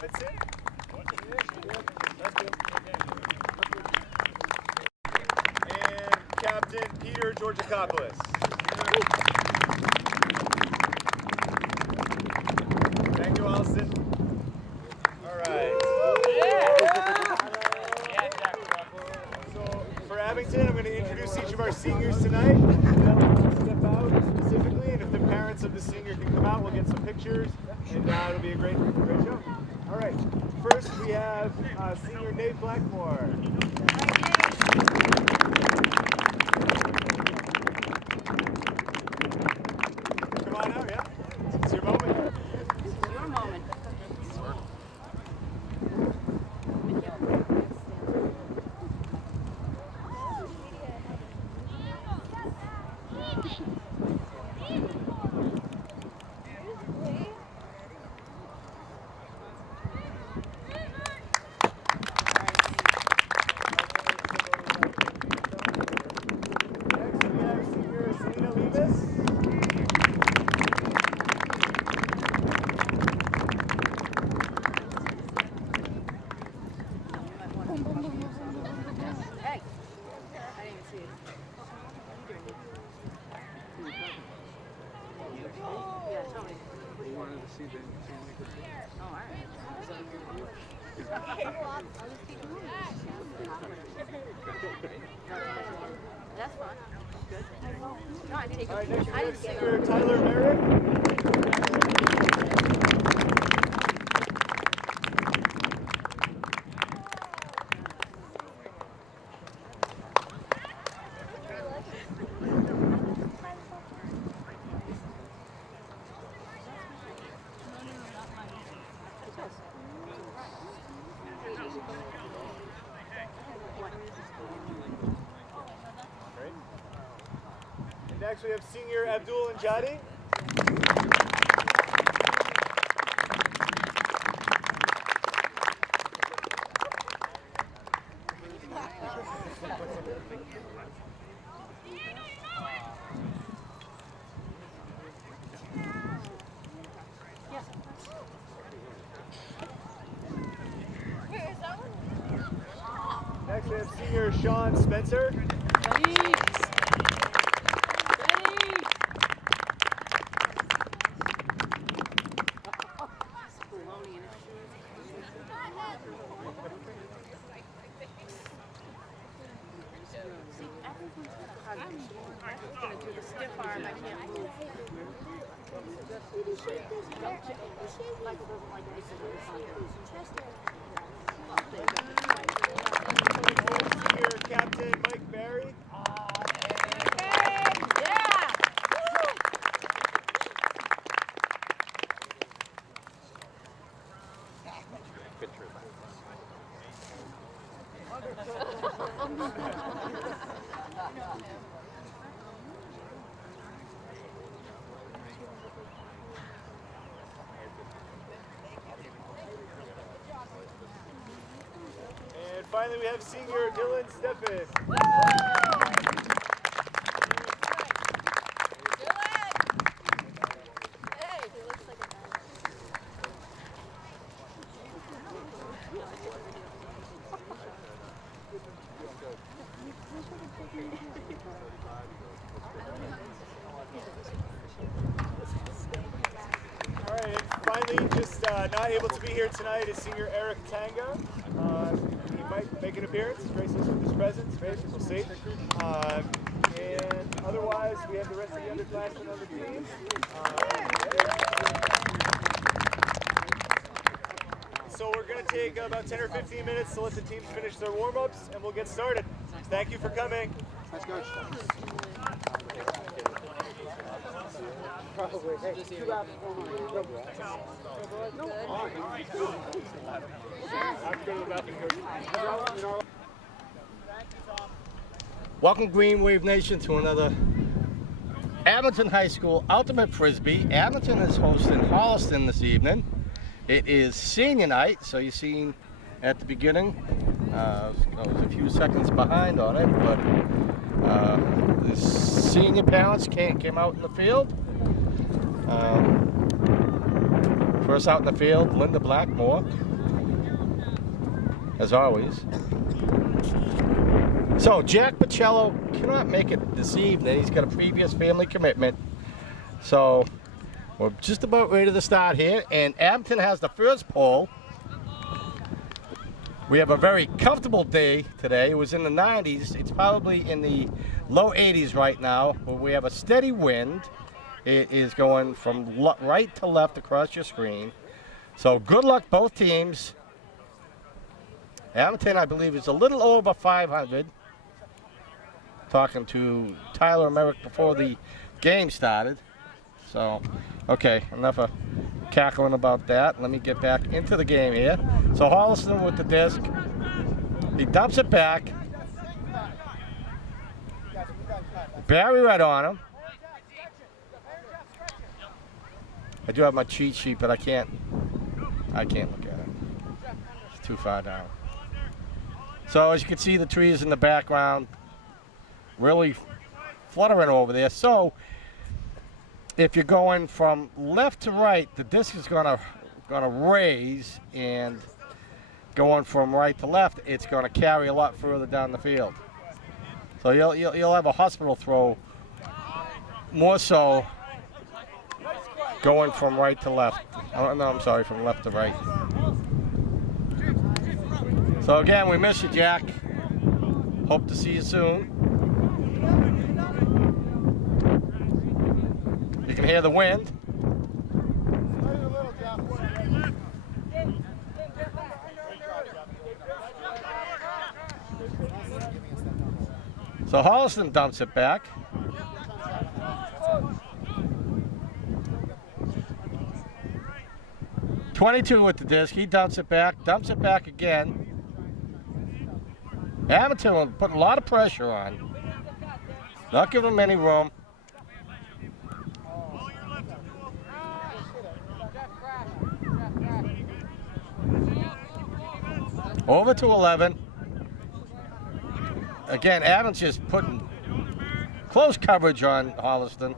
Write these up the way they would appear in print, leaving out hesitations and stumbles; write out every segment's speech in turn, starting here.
Davidson. And Captain Peter Georgakopoulos. Thank you, Holliston. All right. So for Abington, I'm going to introduce each of our seniors tonight. They'll step out specifically, and if the parents of the senior can come out, we'll get some pictures, and it'll be a great show. All right. First, we have senior Nate Blackmore. Come on out, yeah. It's your moment. It's your moment. That's fine. Good. No, I didn't. All right, next we have senior Tyler Merrick. Next we have senior Abdul Anjadi. Next we have senior Sean Spencer. Senior Captain Mike Barry. And finally, we have senior Dylan Steffen. All right, and finally, just not able to be here tonight is senior Eric Tanga. He might make an appearance, grace us with his presence, maybe, we'll see. And otherwise, we have the rest of the underclassmen on the team. So we're going to take about 10 or 15 minutes to let the teams finish their warm-ups, and we'll get started. Thank you for coming. Thanks, Coach. Probably. Hey, 2 hours. Welcome, Green Wave Nation, to another Abington High School Ultimate Frisbee. Abington is hosting Holliston this evening. It is senior night, so you've seen at the beginning, I was a few seconds behind on it, but the senior parents came out in the field. First out in the field, Linda Blackmore. as always. So Jack Pacello cannot make it this evening. He's got a previous family commitment. So we're just about ready to start here, and Abington has the first pole. We have a very comfortable day today. It was in the 90s. It's probably in the low 80s right now, but we have a steady wind. It is going from right to left across your screen. So good luck, both teams. Abington, I believe, is a little over 500. Talking to Tyler and Merrick before the game started. So, okay, enough of cackling about that. Let me get back into the game here. So Holliston with the disc. He dumps it back. Barry right on him. I do have my cheat sheet, but I can't look at it. It's too far down. So as you can see, the trees in the background really fluttering over there. So if you're going from left to right, the disc is gonna raise, and going from right to left, it's gonna carry a lot further down the field. So you'll have a hospital throw, more so going from right to left. Oh, no, I'm sorry, from left to right. So again, we miss you, Jack. Hope to see you soon. You can hear the wind. So Holliston dumps it back. .22 with the disc. He dumps it back again. Abington will put a lot of pressure on. Not giving him any room. Over to 11. Again, Adams just putting close coverage on Holliston.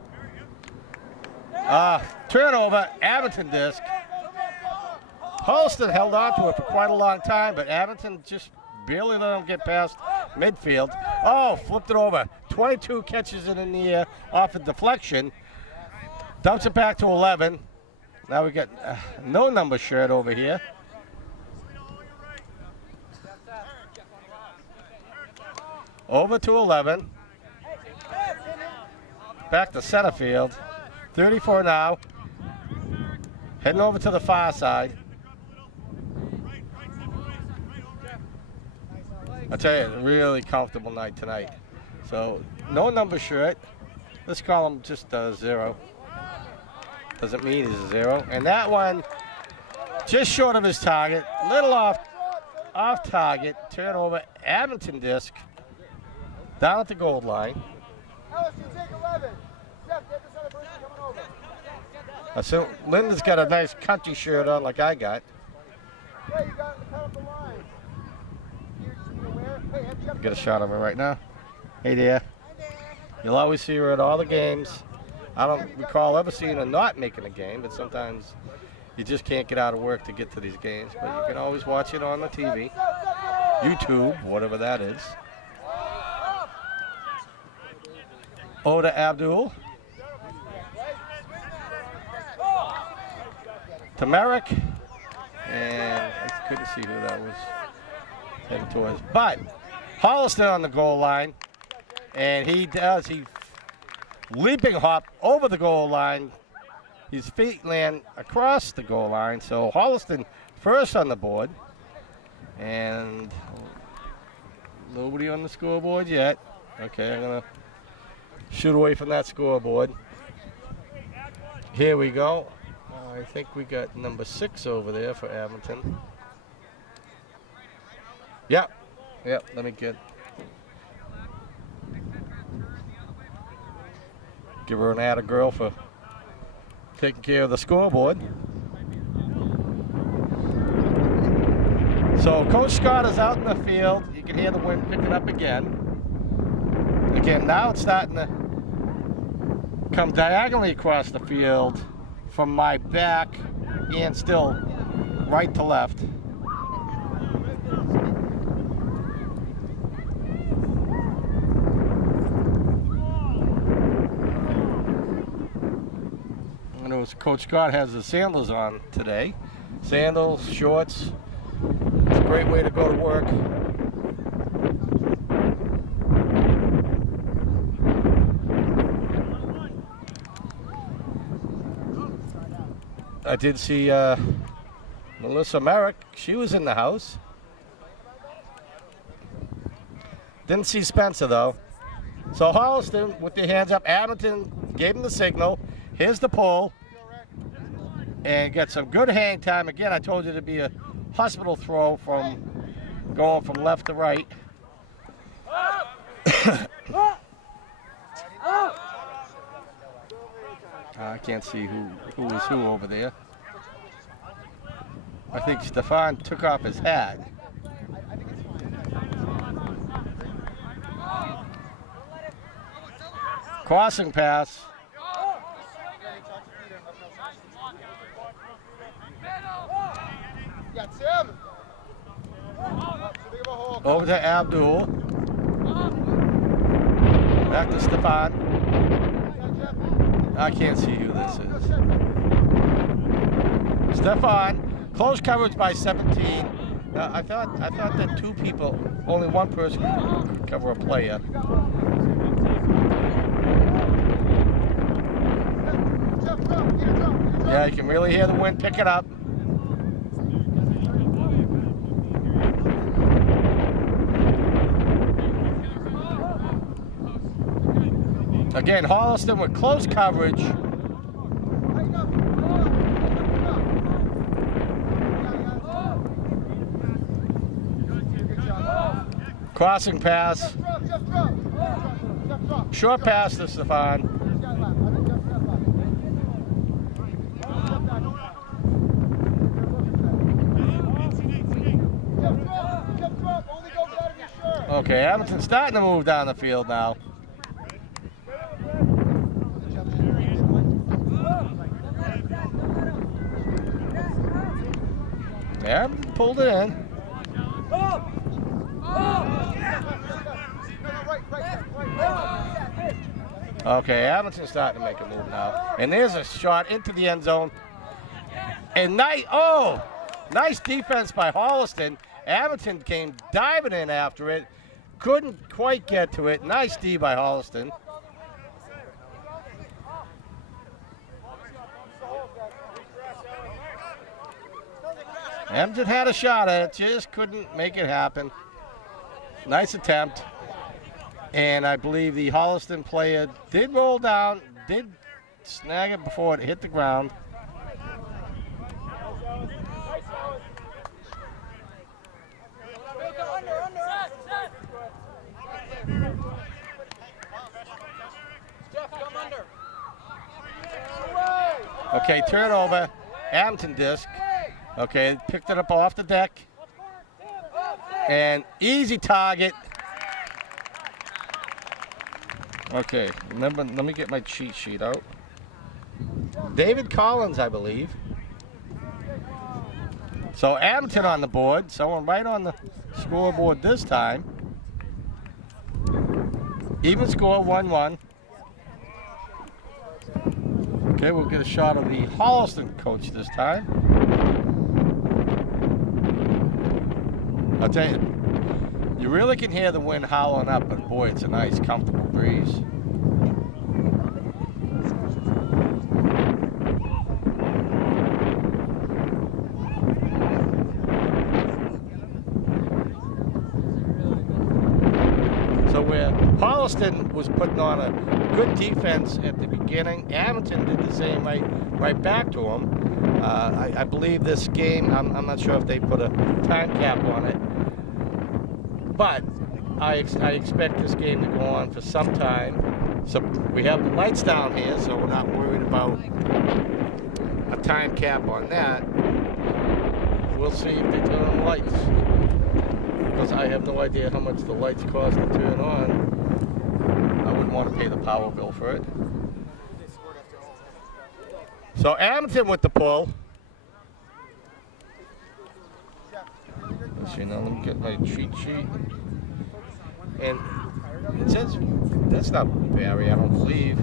Turnover, Abington disc. Holliston held on to it for quite a long time, but Abington just barely let him get past midfield. Oh, flipped it over. 22 catches it in the air off a deflection. Dumps it back to 11. Now we got no number shirt over here. Over to 11. Back to center field. 34 now. Heading over to the far side. I tell you, really comfortable night tonight. So, no number shirt. Let's call him just 0. Doesn't mean he's a 0. And that one, just short of his target. Little off target. Turnover, Abington disc. Down at the goal line. So Linda's got a nice country shirt on like I got. Get a shot of her right now. Hey there. You'll always see her at all the games. I don't recall ever seeing her not making a game, but sometimes you just can't get out of work to get to these games. But you can always watch it on the TV, YouTube, whatever that is. Oda Abdul. To Merrick. And I couldn't see who that was heading towards. But Holliston on the goal line. And he leaping hop over the goal line. His feet land across the goal line. So Holliston first on the board. And nobody on the scoreboard yet. Okay, I'm going to shoot away from that scoreboard. Here we go. I think we got number 6 over there for Abington. Yep, let me give her an atta girl for taking care of the scoreboard. So Coach Scott is out in the field. You can hear the wind picking up again. Again, now it's starting to come diagonally across the field from my back and still right to left. I know Coach Scott has the sandals on today. Sandals, shorts. It's a great way to go to work. I did see Melissa Merrick. She was in the house. Didn't see Spencer though. So Holliston with their hands up. Abington gave him the signal. Here's the pull. And got some good hang time. Again, I told you to be a hospital throw from going from left to right. I can't see who was who over there. I think Stefan took off his hat. Crossing pass. Over to Abdul. Back to Stefan. I can't see who this is. Stefan, close coverage by 17. I thought that two people, only one person could cover a player. Yeah, you can really hear the wind pick it up. Again, Holliston with close coverage. Crossing pass. Short pass to Stefan. Okay, Abington's starting to move down the field now. Yeah, pulled it in. Okay, Abington's starting to make a move now. And there's a shot into the end zone. And nice defense by Holliston. Abington came diving in after it. Couldn't quite get to it. Nice D by Holliston. Abington had a shot at it, just couldn't make it happen. Nice attempt. And I believe the Holliston player did roll down, did snag it before it hit the ground. Okay, turnover. Abington disc. Okay, picked it up off the deck. And easy target. Okay, remember, let me get my cheat sheet out. David Collins, I believe. So Abington on the board, someone right on the scoreboard this time. Even score, 1-1. Okay, we'll get a shot of the Holliston coach this time. I'll tell you, you really can hear the wind howling up, but boy, it's a nice, comfortable breeze. So where Holliston was putting on a good defense at the beginning, Abington did the same right back to them. I believe this game, I'm not sure if they put a time cap on it, but I expect this game to go on for some time. So we have the lights down here, so we're not worried about a time cap on that. We'll see if they turn on the lights, because I have no idea how much the lights cost to turn on. I wouldn't want to pay the power bill for it. So Abington with the pull. Actually, now let me get my cheat sheet. And it says that's not Barry, I don't believe.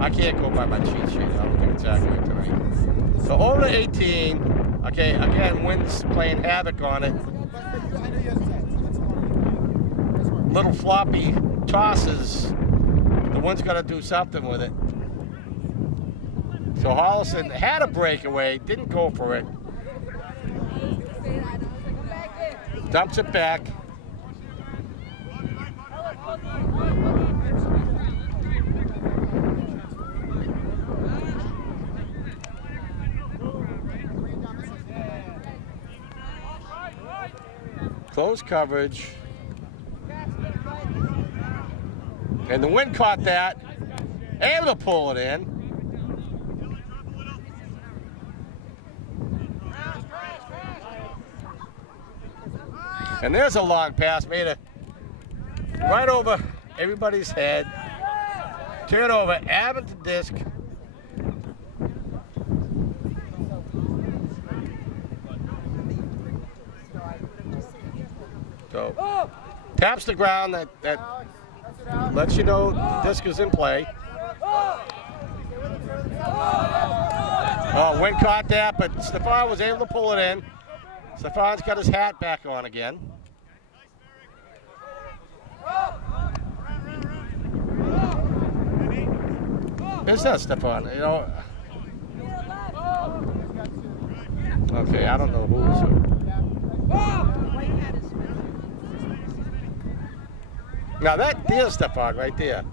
I can't go by my cheat sheet. I don't think it's accurate tonight. So over to 18. Okay, again, wind's playing havoc on it. Little floppy tosses. The wind's got to do something with it. So Holliston had a breakaway, didn't go for it. Dumps it back. Close coverage. And the wind caught that. Able to pull it in. And there's a long pass, made it right over everybody's head. Turnover, Abington disc. So, taps the ground, that lets you know the disc is in play. Oh, wind caught that, but Stefan was able to pull it in. Stefan's got his hat back on again. Is that Stefan? You know. Okay, I don't know who's who. Now there's Stefan right there.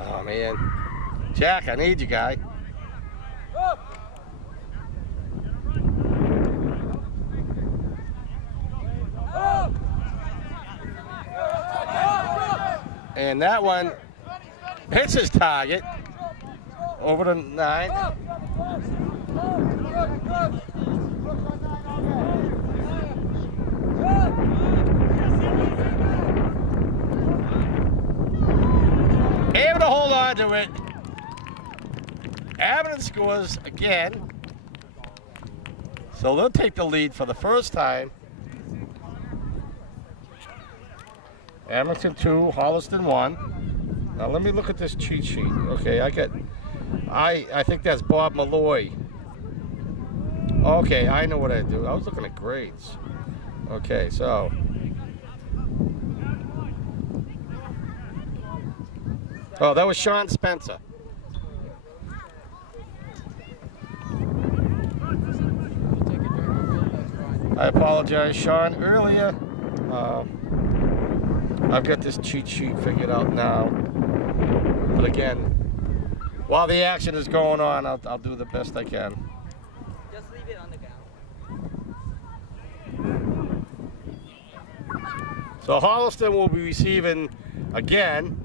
Oh man, Jack, I need you, guy. And that one hits his target over to 9. Able to hold on to it. Abington scores again. So they'll take the lead for the first time. Abington 2, Holliston 1. Now let me look at this cheat sheet. Okay, I think that's Bob Malloy. Okay, I know what I do. I was looking at grades. Okay, so. Oh, that was Sean Spencer. I apologize, Sean, earlier. I've got this cheat sheet figured out now. But again, while the action is going on, I'll do the best I can. Just leave it on the ground. So Holliston will be receiving again.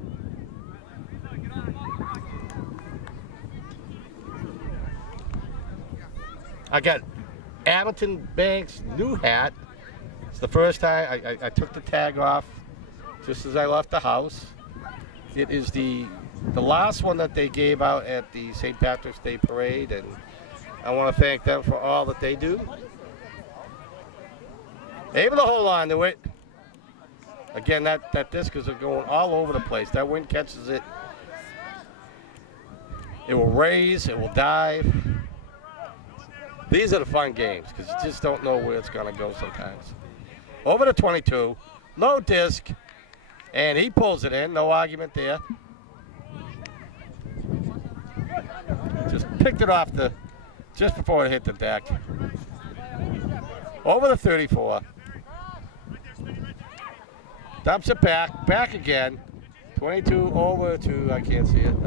I got Abington Bank's new hat. It's the first time I took the tag off just as I left the house. It is the last one that they gave out at the St. Patrick's Day Parade, and I want to thank them for all that they do. Able to hold on to it. Again, that disc is going all over the place. That wind catches it. It will raise, it will dive. These are the fun games because you just don't know where it's going to go sometimes. Over to 22, low disc, and he pulls it in. No argument there. Just picked it off just before it hit the deck. Over the 34. Dumps it back again. 22 over to, I can't see it,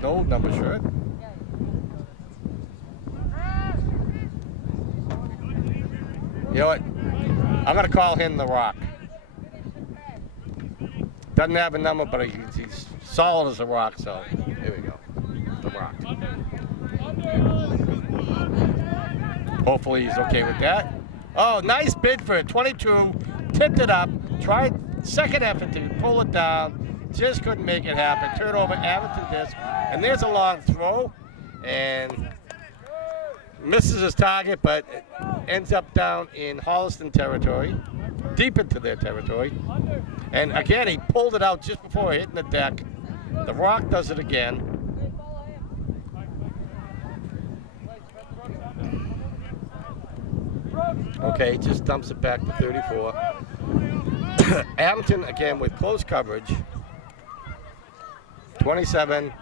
no number shirt. You know what? I'm going to call him the Rock. Doesn't have a number, but he's solid as a rock, so here we go. The Rock. Hopefully he's okay with that. Oh, nice bid for it. 22. Tipped it up. Tried second effort to pull it down. Just couldn't make it happen. Turnover, Abington disc. And there's a long throw. And Misses his target, but ends up down in Holliston territory, deep into their territory. And again, he pulled it out just before hitting the deck. The Rock does it again. Okay, just dumps it back to 34. Abington again with close coverage. 27,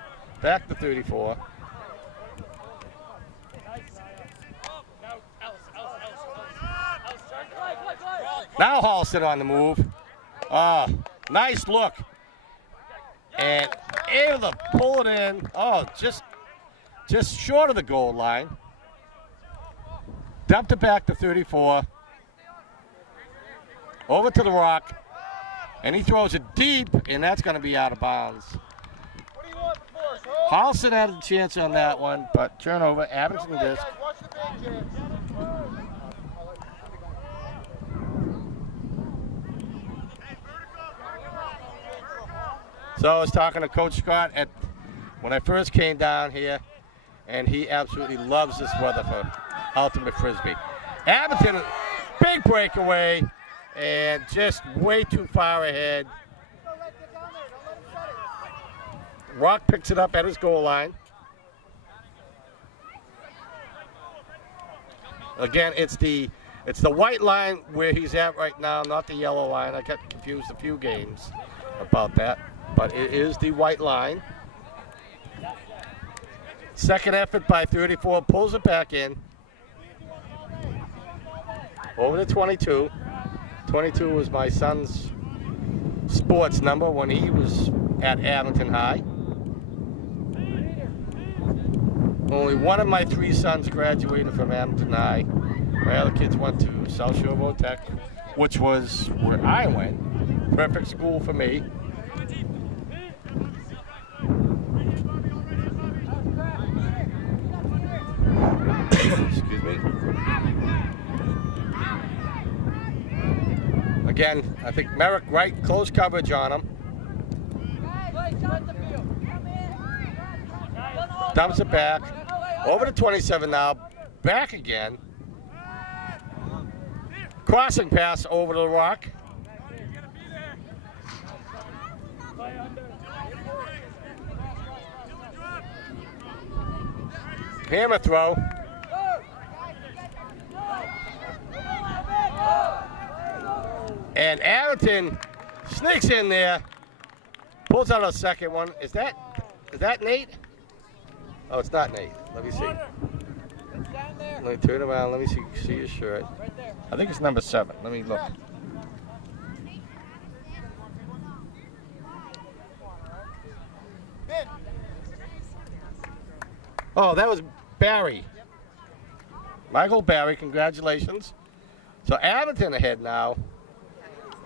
back to 34. Now Holliston on the move. Nice look. And able to pull it in. Oh, just short of the goal line. Dumped it back to 34. Over to the Rock. And he throws it deep, and that's going to be out of bounds. Holliston had a chance on that one, but turnover. Abington disc. So I was talking to Coach Scott when I first came down here, and he absolutely loves this weather for ultimate Frisbee. Abington, big breakaway, and just way too far ahead. Rock picks it up at his goal line. Again, it's the white line where he's at right now, not the yellow line. I got confused a few games about that, but it is the white line. Second effort by 34, pulls it back in. Over to 22. 22 was my son's sports number when he was at Abington High. Only one of my three sons graduated from Abington High. My other kids went to South Shore Road Tech, which was where I went. Perfect school for me. Excuse me. Again, I think Merrick right, close coverage on him. Dumps it back. Over to 27 now. Back again. Crossing pass over to the Rock. Hammer throw. And Abington sneaks in there. Pulls out a second one. Is that Nate? Oh, it's not Nate. Let me see. Let me turn around. Let me see your shirt. I think it's number 7. Let me look. Oh, that was Barry. Michael Barry, congratulations. So Abington ahead now,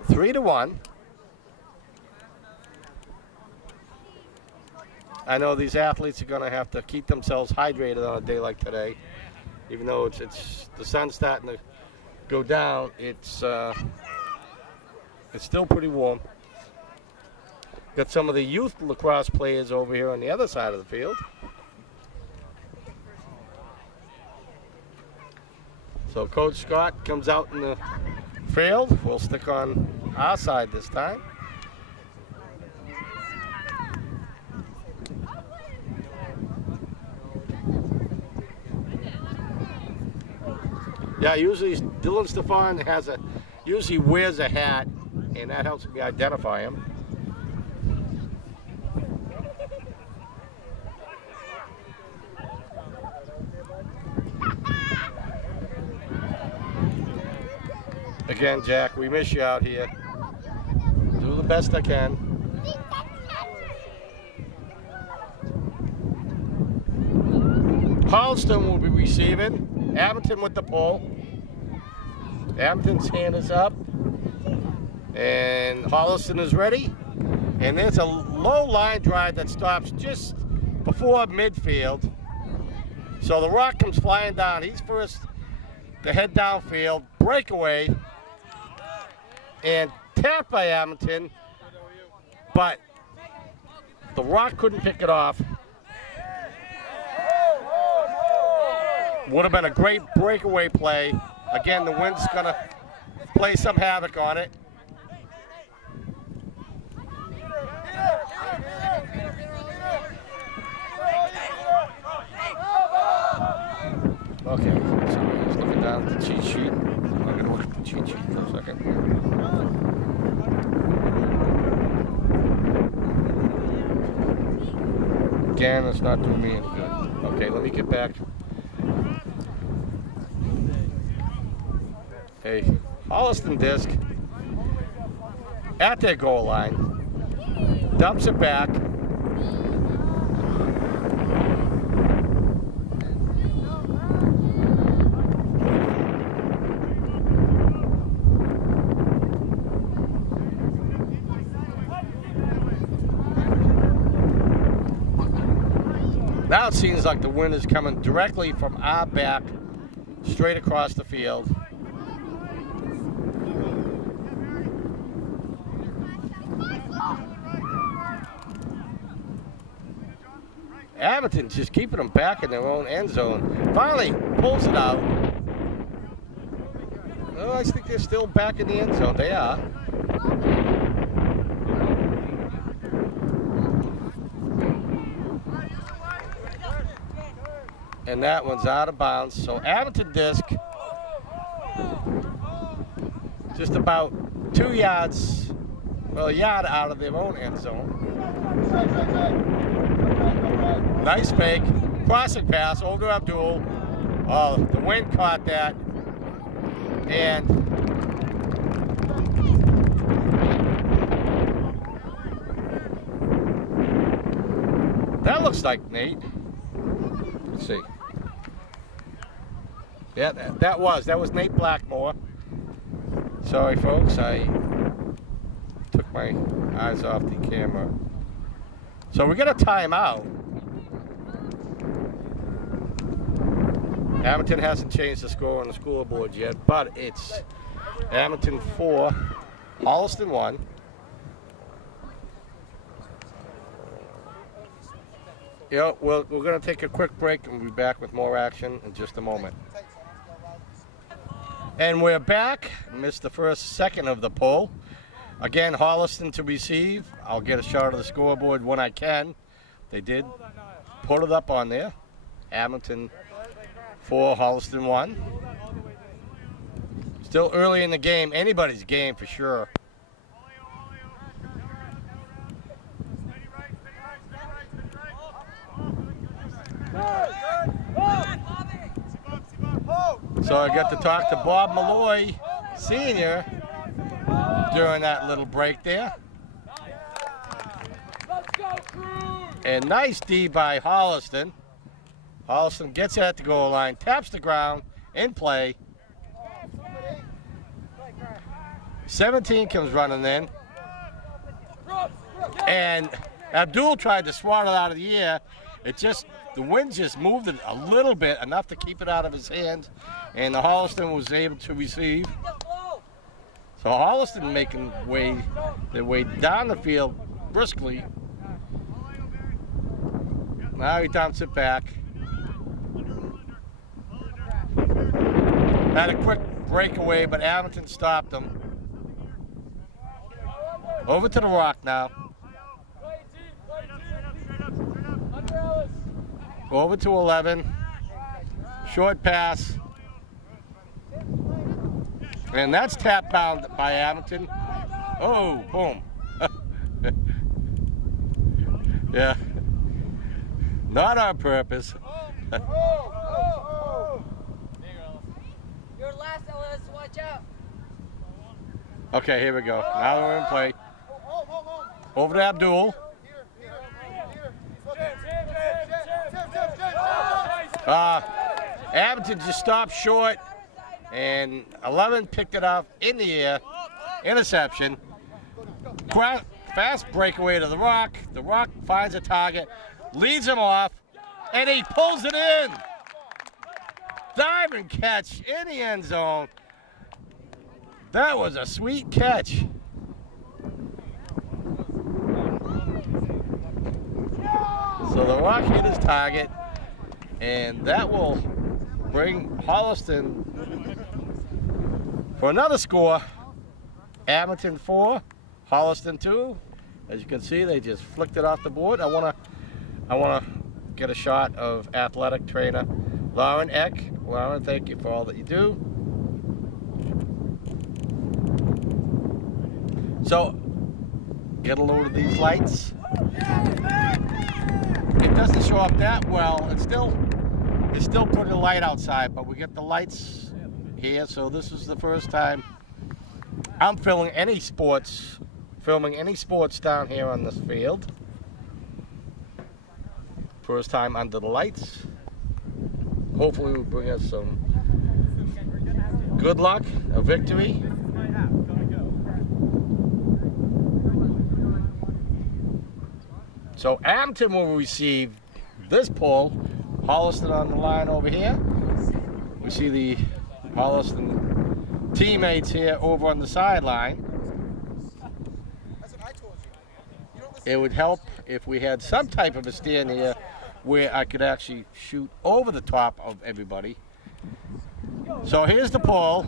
3-1. I know these athletes are going to have to keep themselves hydrated on a day like today. Even though it's the sun's starting to go down, it's still pretty warm. Got some of the youth lacrosse players over here on the other side of the field. So Coach Scott comes out in the field. We'll stick on our side this time. Yeah, usually Dylan Stefan usually wears a hat, and that helps me identify him. Again, Jack, we miss you out here. Do the best I can. Holliston will be receiving. Abington with the pull. Abington's hand is up. And Holliston is ready. And there's a low line drive that stops just before midfield. So the Rock comes flying down. He's first to head downfield. Breakaway. And tapped by Abington, but the Rock couldn't pick it off. Would have been a great breakaway play. Again, the wind's going to play some havoc on it. Okay, so I was looking down at the cheat sheet. I'm going to look at the cheat sheet for a second. Again, it's not doing me any good. Okay, let me get back. Hey, Holliston disc at their goal line, dumps it back. Now it seems like the wind is coming directly from our back, straight across the field. Abington just keeping them back in their own end zone. Finally pulls it out. Oh, I think they're still back in the end zone. They are. And that one's out of bounds. So Abington disc just about 2 yards, well, a yard out of their own end zone. Nice fake, crossing pass over to Abdul. Oh, the wind caught that. And that looks like Nate. Let's see. Yeah, that was Nate Blackmore. Sorry, folks, I took my eyes off the camera. So we got a timeout. Abington hasn't changed the score on the scoreboard yet, but it's Abington 4, Holliston 1. Yeah, we're going to take a quick break and we'll be back with more action in just a moment. And we're back. Missed the first second of the pull. Again, Holliston to receive. I'll get a shot of the scoreboard when I can. They did put it up on there. Abington 4, Holliston 1. Still early in the game. Anybody's game for sure. So I got to talk to Bob Malloy, Sr. during that little break there. And nice D by Holliston. Holliston gets it at the goal line, taps the ground, in play. 17 comes running in. And Abdul tried to swat it out of the air. The wind just moved it a little bit, enough to keep it out of his hands, and the Holliston was able to receive. So Holliston making their way down the field briskly. Now he dumps it back. Had a quick breakaway, but Abington stopped him. Over to the rock now. Over to 11. Short pass. And that's tap bound by Abington. Oh, boom. Yeah. Not on purpose. Your last LS, watch out. Okay, here we go. Now we're in play. Over to Abdul. Abington just stopped short, and 11 picked it up in the air. Interception. Fast breakaway to the rock. The rock finds a target, leads him off, and he pulls it in. Diving catch in the end zone. That was a sweet catch. So the rock hit his target, and that will bring Holliston for another score. Abington 4, Holliston 2. As you can see, they just flicked it off the board. I wanna get a shot of athletic trainer Lauren Eck. Lauren, thank you for all that you do. So, get a load of these lights. It doesn't show up that well. It's still pretty light outside, but we get the lights here. So this is the first time I'm filming any sports down here on this field. First time under the lights. Hopefully will bring us some good luck, a victory. So Abington will receive this pole. Holliston on the line over here. We see the Holliston teammates here over on the sideline. It would help if we had some type of a stand here where I could actually shoot over the top of everybody. So here's the pole.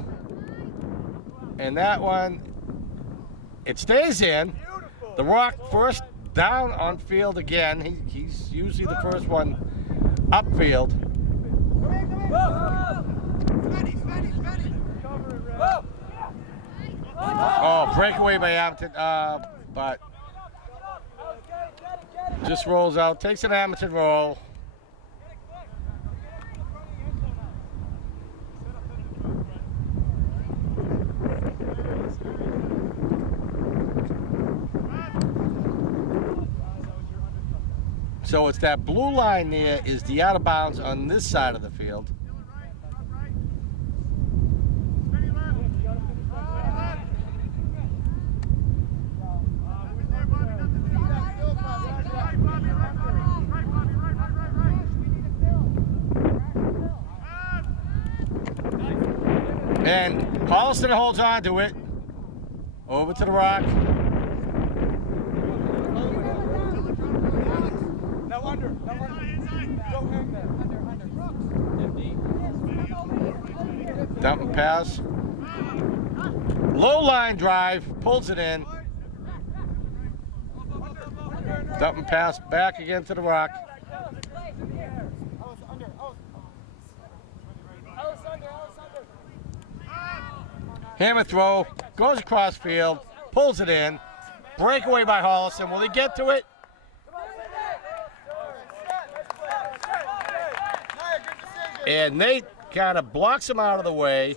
And that one, it stays in. The Rock first down on field again. He's usually the first one upfield. Oh, breakaway by Abington, but just rolls out, takes an Abington roll. So it's that blue line there is the out of bounds on this side of the field. And Holliston holds on to it. Over to the Rock. Dump and pass. Low line drive, pulls it in. Dump and pass back again to the Rock. Hammer throw, goes across field, pulls it in. Breakaway by Holliston. Will he get to it? And Nate kind of blocks him out of the way.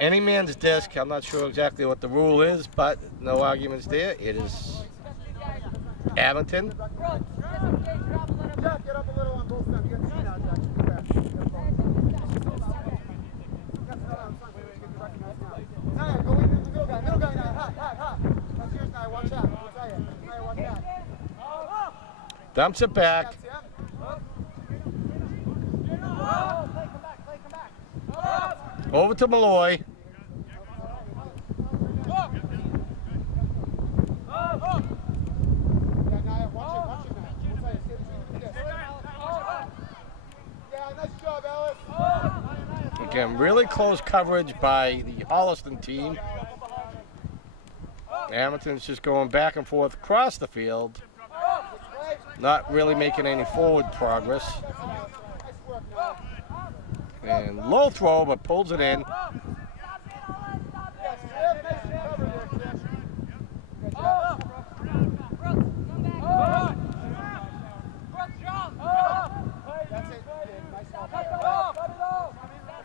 Any man's disc. I'm not sure exactly what the rule is, but no arguments there. It is Abington. Jack, get up a little on both sides. You got to see now, Jack. Get back. Naya, go in the middle guy. Middle guy, Naya. Hot. That's yours, Naya. Watch out. I'll tell you. Naya, watch out. Dumps it back. Over to Malloy. Again, really close coverage by the Holliston team. Abington's just going back and forth across the field. Not really making any forward progress. And low throw, but pulls it in.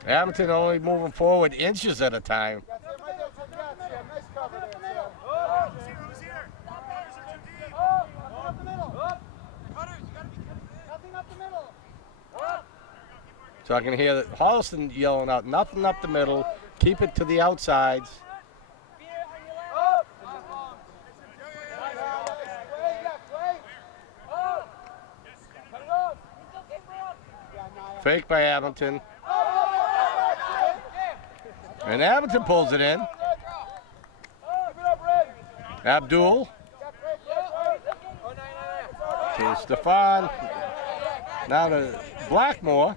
Abington only moving forward inches at a time. So I can hear that Holliston yelling out, nothing up the middle, keep it to the outsides. Fake by Abington. And Abington pulls it in. Abdul. To Stefan. Now to Blackmore.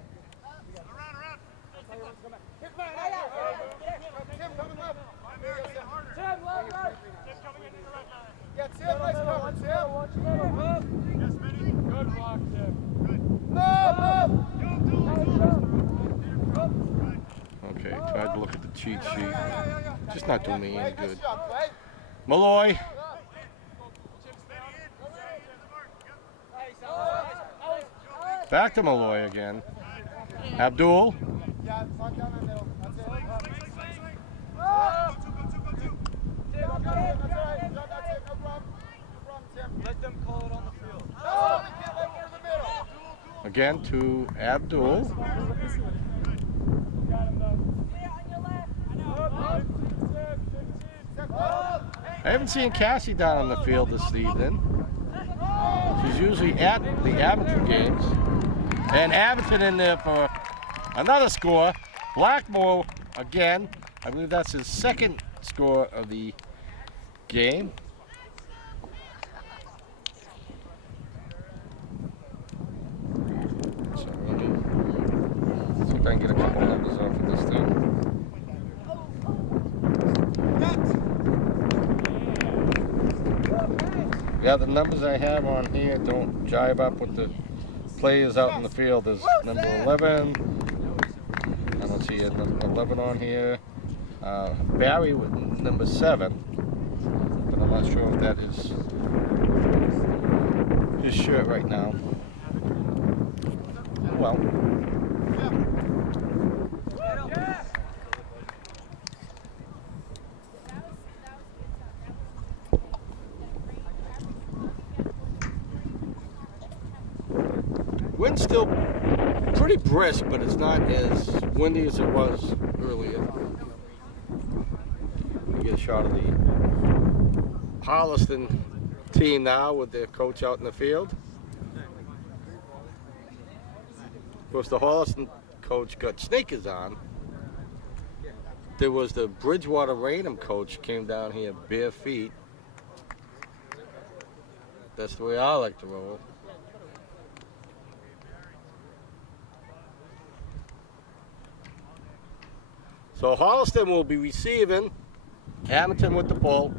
Yeah, Tim, nice cover, Tim. Good block, Tim. Okay, tried to look at the cheat sheet. Just not doing me any good. Nice job, Clay. Malloy. Back to Malloy again. Abdul. Yeah, slide down the middle. That's it. That's all right. That's it. No problem. No problem, Tim. Let them call it on the field. No, we can't let him go to the middle. Again to Abdul. I haven't seen Cassie down on the field this evening. She's usually at the Abington games. And Abington in there for another score. Blackmore again. I believe that's his second score of the game. So let me see if I can get a couple numbers off of this thing. Yeah, the numbers I have on here don't jive up with the players out in the field. There's number 11. I don't see a number 11 on here. Barry with number 7. But I'm not sure if that is his shirt right now. Well. Wind's still pretty brisk, but it's not as windy as it was earlier. We get a shot of the Holliston team now with their coach out in the field. Of course, the Holliston coach got sneakers on. There was the Bridgewater Raynham coach came down here bare feet. That's the way I like to roll. So Holliston will be receiving, Abington with the ball.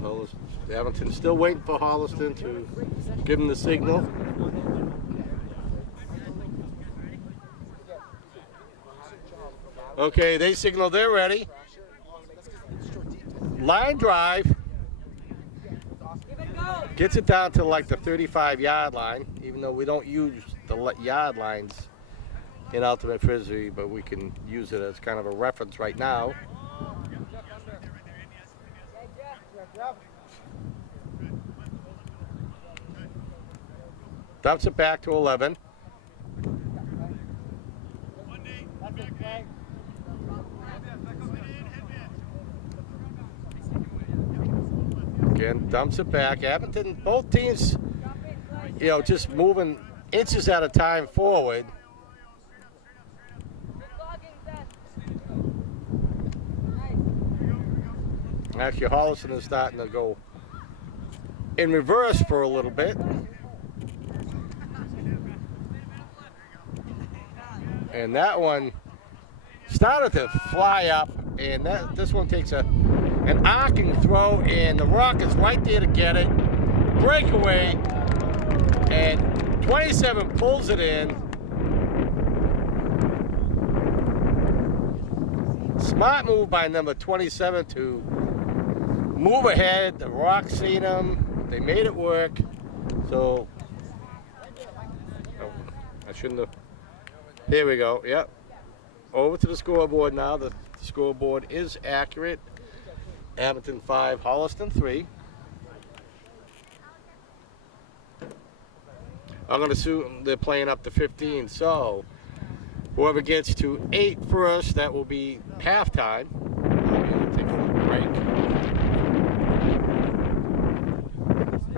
So Abington's still waiting for Holliston to give him the signal. Okay, they signal they're ready. Line drive. Gets it down to like the 35-yard line, even though we don't use the yard lines in Ultimate Frisbee, but we can use it as kind of a reference right now. Dumps it back to 11. Again, dumps it back. Abington, both teams, you know, just moving inches at a time forward. Actually, Holliston is starting to go in reverse for a little bit. And that one started to fly up, and this one takes an arcing throw, and the Rock is right there to get it. Breakaway, and 27 pulls it in. Smart move by number 27 to move ahead. The Rock seen them. They made it work. So, oh, I shouldn't have. Here we go. Yep. Over to the scoreboard now. The scoreboard is accurate. Abington 5, Holliston 3. I'm going to assume they're playing up to 15, so whoever gets to 8 first, that will be halftime. I'm going to take a little break.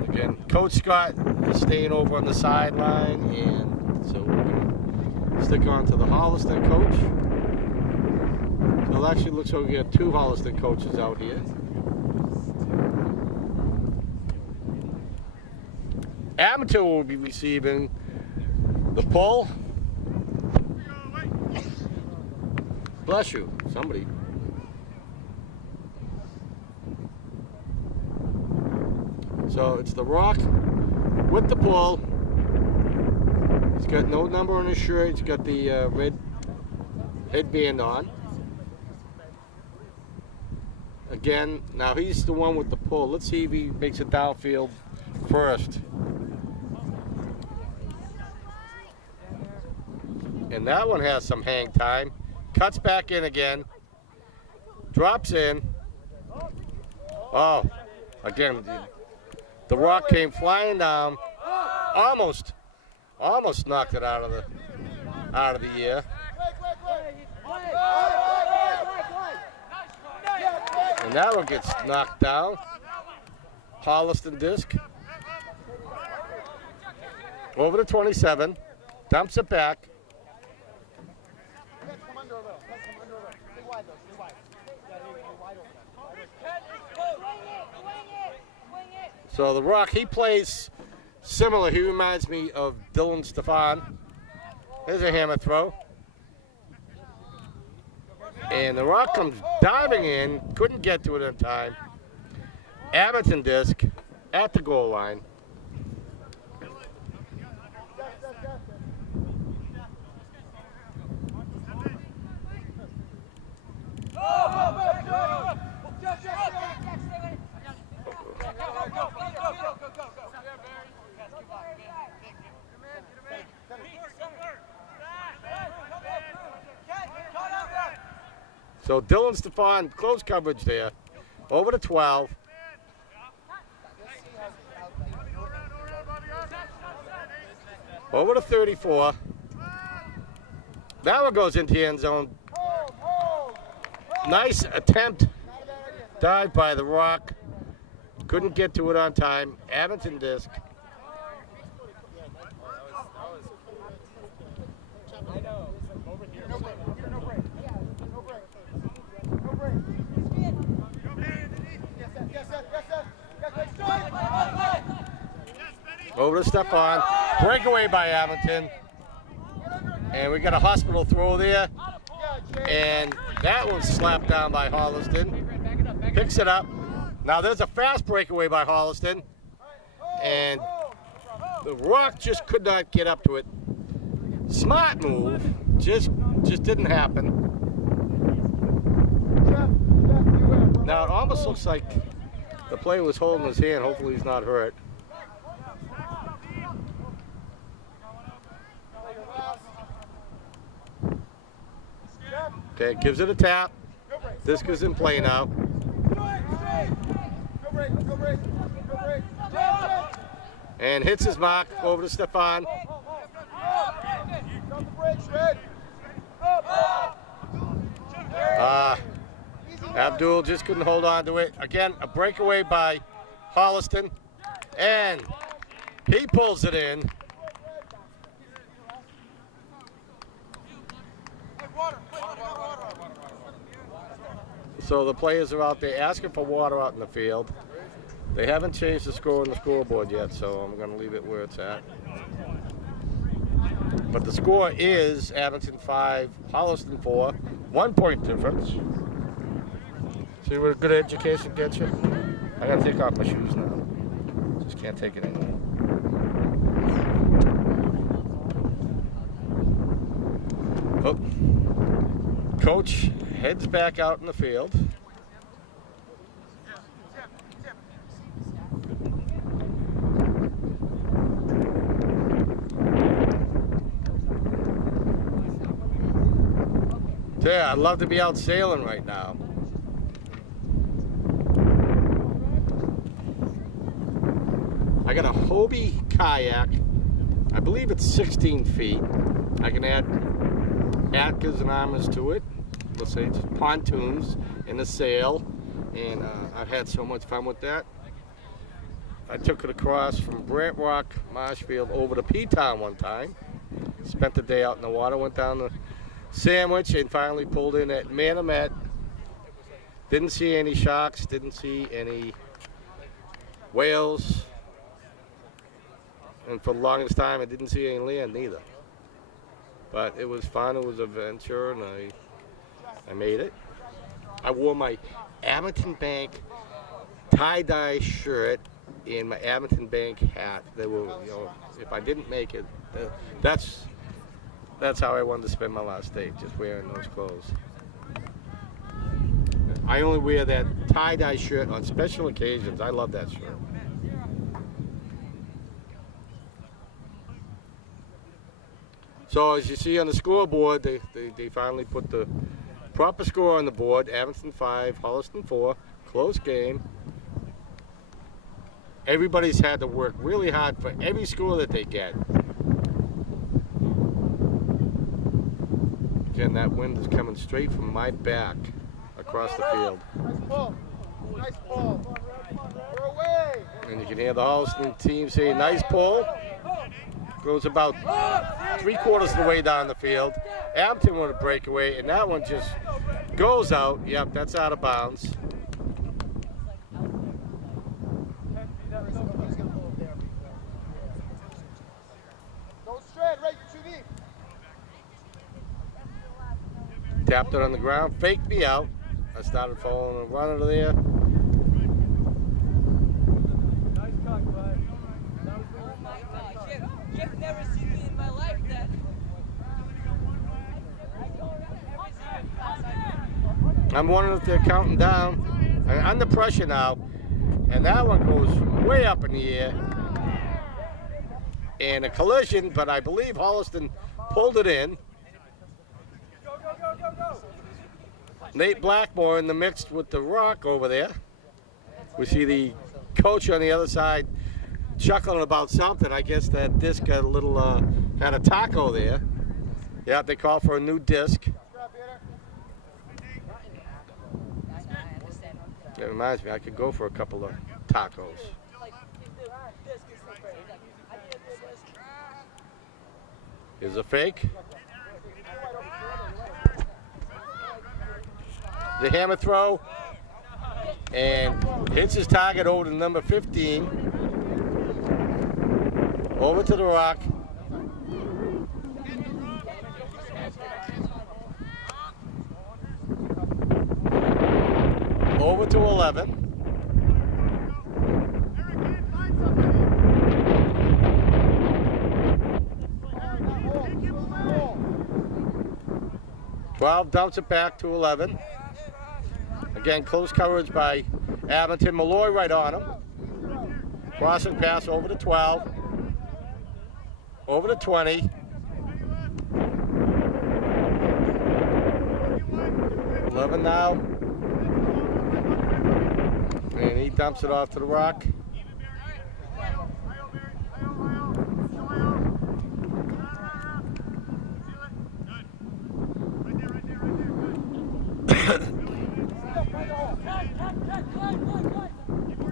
Again, Coach Scott is staying over on the sideline, and so we're going to stick on to the Holliston coach. So Well, actually looks like we got 2 Holliston coaches out here. Abington will be receiving the pull. Bless you, somebody. So it's the Rock with the pull. He's got no number on his shirt. He's got the red headband on. Again, now he's the one with the pull. Let's see if he makes it downfield first. And that one has some hang time. Cuts back in again. Drops in. Oh, again, the Rock came flying down. Almost knocked it out of the air. And that one gets knocked down. Holliston disc. Over to 27. Dumps it back. So the Rock, he plays similar. He reminds me of Dylan Stefan. There's a hammer throw. And the Rock comes diving in, couldn't get to it in time. Abington disc at the goal line. So Dylan Stefan, close coverage there. Over to 12. Over to 34. That one goes into the end zone. Nice attempt. Dive by the Rock. Couldn't get to it on time. Abington disc. Over to Stefan. Breakaway by Abington. And we got a hospital throw there. And that one's slapped down by Holliston. Picks it up. Now there's a fast breakaway by Holliston. And the Rock just could not get up to it. Smart move. Just didn't happen. Now it almost looks like the player was holding his hand. Hopefully he's not hurt. Okay, gives it a tap. Disc is in play now. And hits his mark over to Stefan. Abdul just couldn't hold on to it. Again, a breakaway by Holliston. And he pulls it in. So the players are out there asking for water out in the field. They haven't changed the score on the scoreboard yet, so I'm going to leave it where it's at. But the score is Abington 5, Holliston 4, 1 point difference. See what a good education gets you? I got to take off my shoes now. Just can't take it anymore. Oh. Coach heads back out in the field. Yeah, I'd love to be out sailing right now. I got a Hobie kayak. I believe it's 16 feet. I can add anchors and armors to it. Let's say it's pontoons and a sail. And I've had so much fun with that. I took it across from Brant Rock, Marshfield over to P-Town one time. Spent the day out in the water, went down to Sandwich and finally pulled in at Manomet Didn't see any sharks, didn't see any whales, and for the longest time I didn't see any land neither. But it was fun, it was an adventure, and I made it. I wore my Abington Bank tie-dye shirt and my Abington Bank hat. They were, you know, if I didn't make it, that's how I wanted to spend my last day, just wearing those clothes. I only wear that tie-dye shirt on special occasions. I love that shirt. So as you see on the scoreboard, they finally put the proper score on the board. Abington 5, Holliston 4, close game. Everybody's had to work really hard for every score that they get. Again, that wind is coming straight from my back across the field. Nice pull. Nice pull. We're away. And you can hear the Holliston team say, nice pull. Goes about 3/4 of the way down the field. Abington with a breakaway, and that one just goes out. Yep, that's out of bounds. Go straight, right, too deep. Tapped it on the ground, faked me out. I started following and running to there. Nice cut, bud. Oh my gosh, you've never seen me in my life that. I'm wondering if they're counting down. I'm under pressure now, and that one goes way up in the air. And a collision, but I believe Holliston pulled it in. Nate Blackmore in the mix with the rock over there. We see the coach on the other side chuckling about something. I guess that disc got a little, had a taco there. Yeah, they call for a new disc. That reminds me, I could go for a couple of tacos. Here's a fake. The hammer throw, and hits his target over to number 15. Over to the rock. Over to 11. Twelve dumps it back to 11. Again, close coverage by Abington. Malloy right on him. Crossing pass over to 12. Over to 20. 11 now. And he dumps it off to the rock.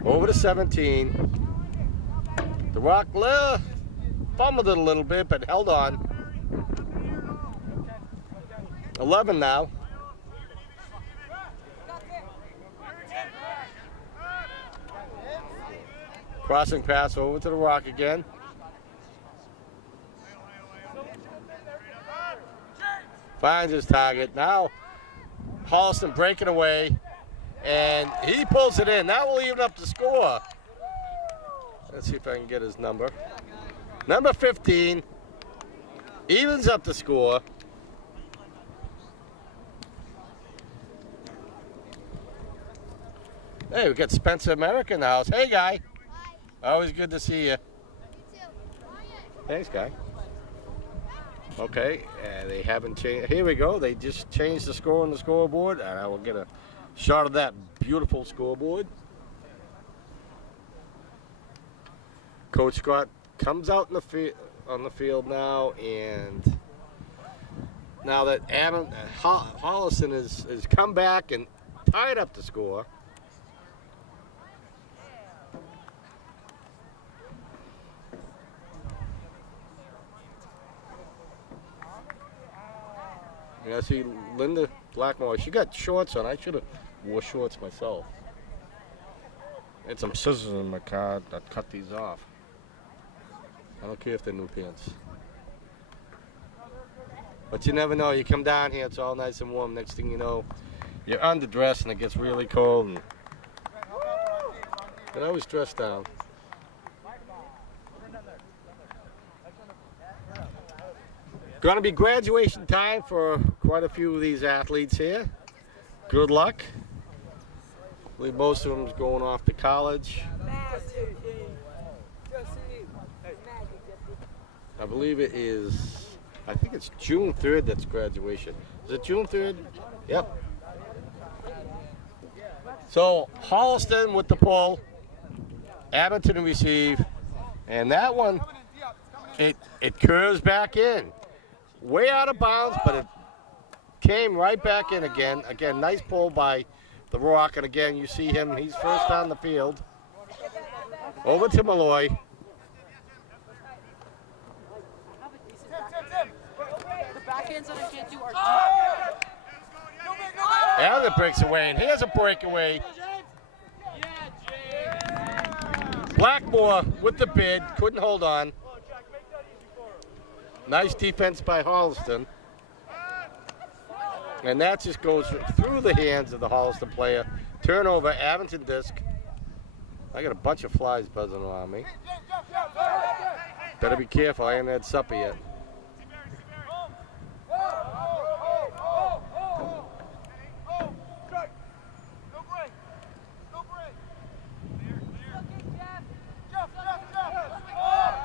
Over to 17. The rock fumbled it a little bit, but held on. 11 now. Crossing pass over to the rock again. Finds his target. Now Holliston breaking away, and he pulls it in. That will even up the score. Let's see if I can get his number. Number 15 evens up the score. Hey, we got Spencer America in the house. Hey, Guy. Always good to see you. Thanks, Guy. Okay, and they haven't changed. Here we go. They just changed the score on the scoreboard, and I will get a shot of that beautiful scoreboard. Coach Scott comes out in on the field now, and now that Holliston has come back and tied up the score. Yeah, I see Linda Blackmore. She got shorts on. I should have wore shorts myself. I had some scissors in my car that cut these off. I don't care if they're new pants. But you never know. You come down here, it's all nice and warm. Next thing you know, you're underdressed and it gets really cold. And I always dress down. Going to be graduation time for quite a few of these athletes here. Good luck. I believe most of them's going off to college. I believe it is, I think it's June 3rd that's graduation. Is it June 3rd? Yep. So Holliston with the pull, Abington to receive, and that one, it curves back in. Way out of bounds, but it came right back in again. Again, nice pull by the Rock, and again, you see him, he's first on the field. Over to Malloy. The backhands that I can't do are And it breaks away, and here's a breakaway. Blackmore with the bid, couldn't hold on. Nice defense by Holliston. And that just goes through the hands of the Holliston player. Turnover, Abington disc. I got a bunch of flies buzzing around me. Better be careful, I haven't had supper yet.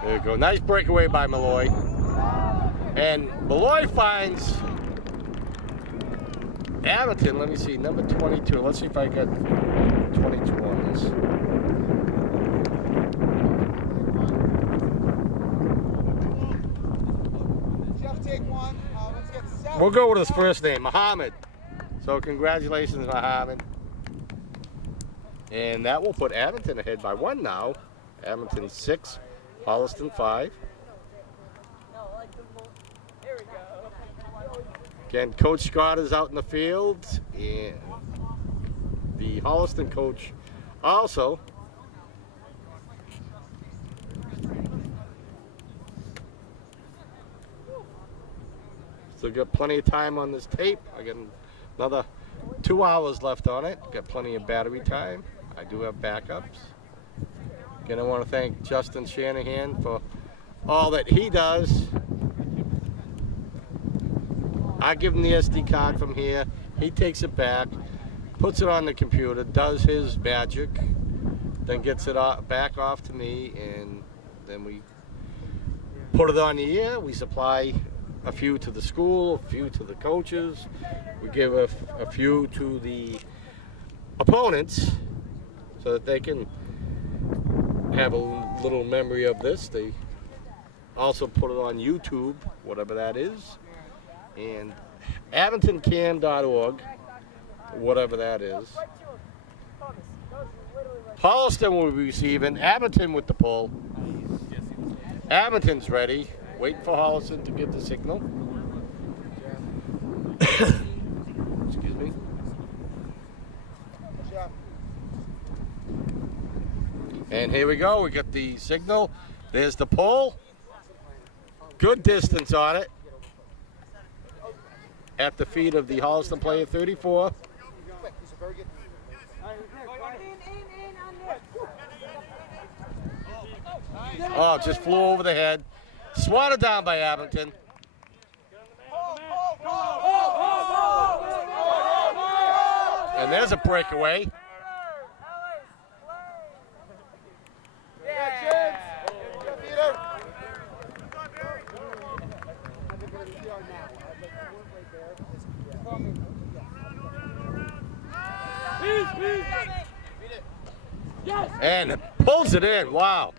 There you go. Nice breakaway by Malloy. And Malloy finds Abington. Let me see, number 22. Let's see if I got 22 on this. Jeff, take one. Let's get 7. We'll go with his first name, Muhammad. So congratulations, Muhammad. And that will put Abington ahead by 1 now. Abington 6, Holliston 5. Again, Coach Scott is out in the field, and the Holliston coach also. Still got plenty of time on this tape. I got another 2 hours left on it. Got plenty of battery time. I do have backups. Again, I want to thank Justin Shanahan for all that he does. I give him the SD card from here. He takes it back, puts it on the computer, does his magic, then gets it back off to me, and then we put it on the air. We supply a few to the school, a few to the coaches. We give a few to the opponents so that they can have a little memory of this. They also put it on YouTube, whatever that is. And AbingtonCam.org, whatever that is. Holliston will be receiving, Abington with the pull. Abington's ready, waiting for Holliston to give the signal. Excuse me. And here we go, we got the signal. There's the pull. Good distance on it. At the feet of the Holliston player, 34. Oh, just flew over the head. Swatted down by Abington. And there's a breakaway. And it pulls it in. Wow.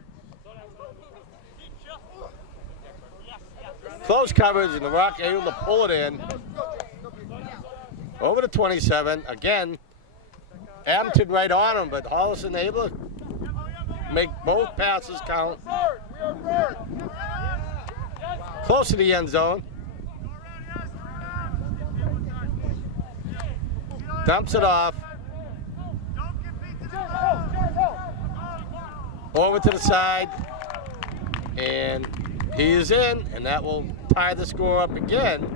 Close coverage, and the Rock able to pull it in. Over to 27. Again, Abington right on him, but Holliston able to make both passes count. Close to the end zone. Dumps it off. Over to the side. And he is in, and that will tie the score up again.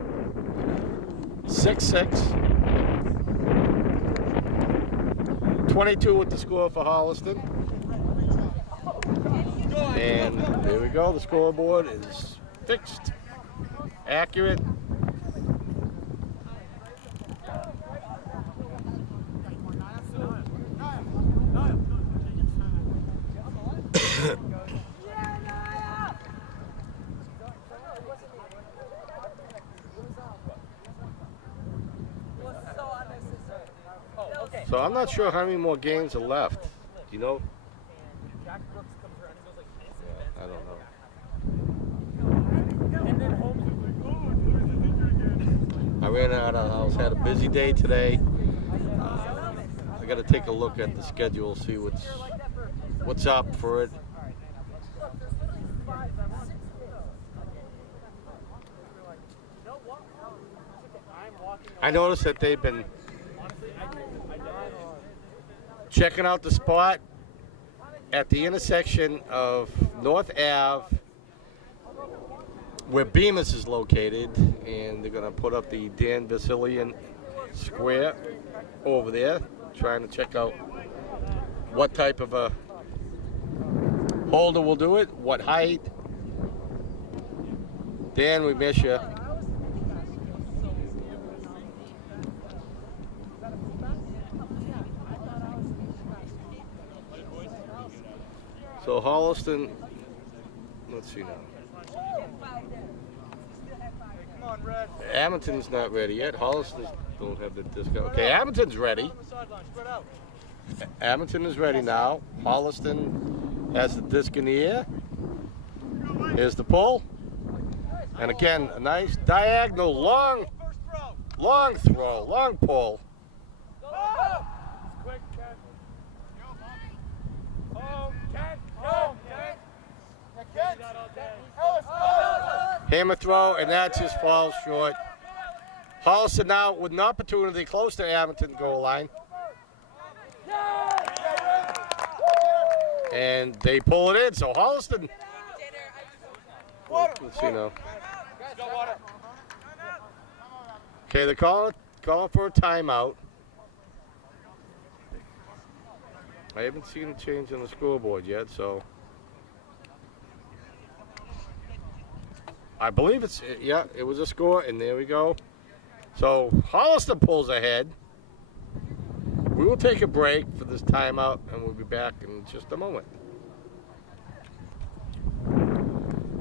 6-6. 22 with the score for Holliston. And there we go. The scoreboard is fixed, accurate. So I'm not sure how many more games are left. Do you know? I don't know. I ran out of the house, had a busy day today. I got to take a look at the schedule, see what's up for it. I noticed that they've been checking out the spot at the intersection of North Ave where Bemis is located, and they're going to put up the Dan Vasilian Square over there, trying to check out what type of a holder will do it, what height. Dan, we miss you. So Holliston, let's see now. Abington's not ready yet. Holliston don't have the discount. Okay, Abington's ready. Abington is ready now. Holliston has the disc in the air. Here's the pull. And again, a nice diagonal, long throw, long pull. Hammer throw, and that just falls short. Holliston now with an opportunity close to Abington goal line. And they pull it in, so Holliston. Let's see now. Okay, they're calling for a timeout. I haven't seen a change on the scoreboard yet, so. I believe it's, yeah, it was a score, and there we go. So Holliston pulls ahead. We will take a break for this timeout, and we'll be back in just a moment.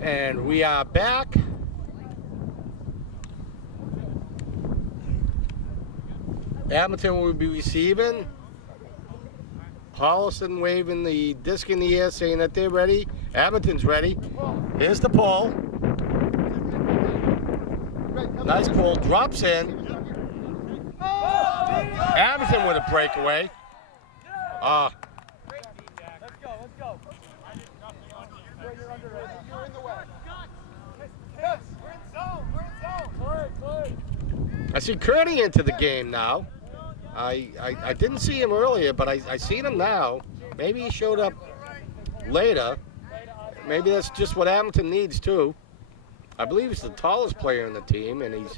And we are back. Abington will be receiving. Holliston waving the disc in the air, saying that they're ready. Abington's ready. Here's the pull. Nice pull, drops in. Abington with a breakaway. Let's go. You're under right now. You're in the way. Yes, we're in zone. I see Kearney into the game now. I didn't see him earlier, but I seen him now. Maybe he showed up later. Maybe that's just what Abington needs too. I believe he's the tallest player in the team, and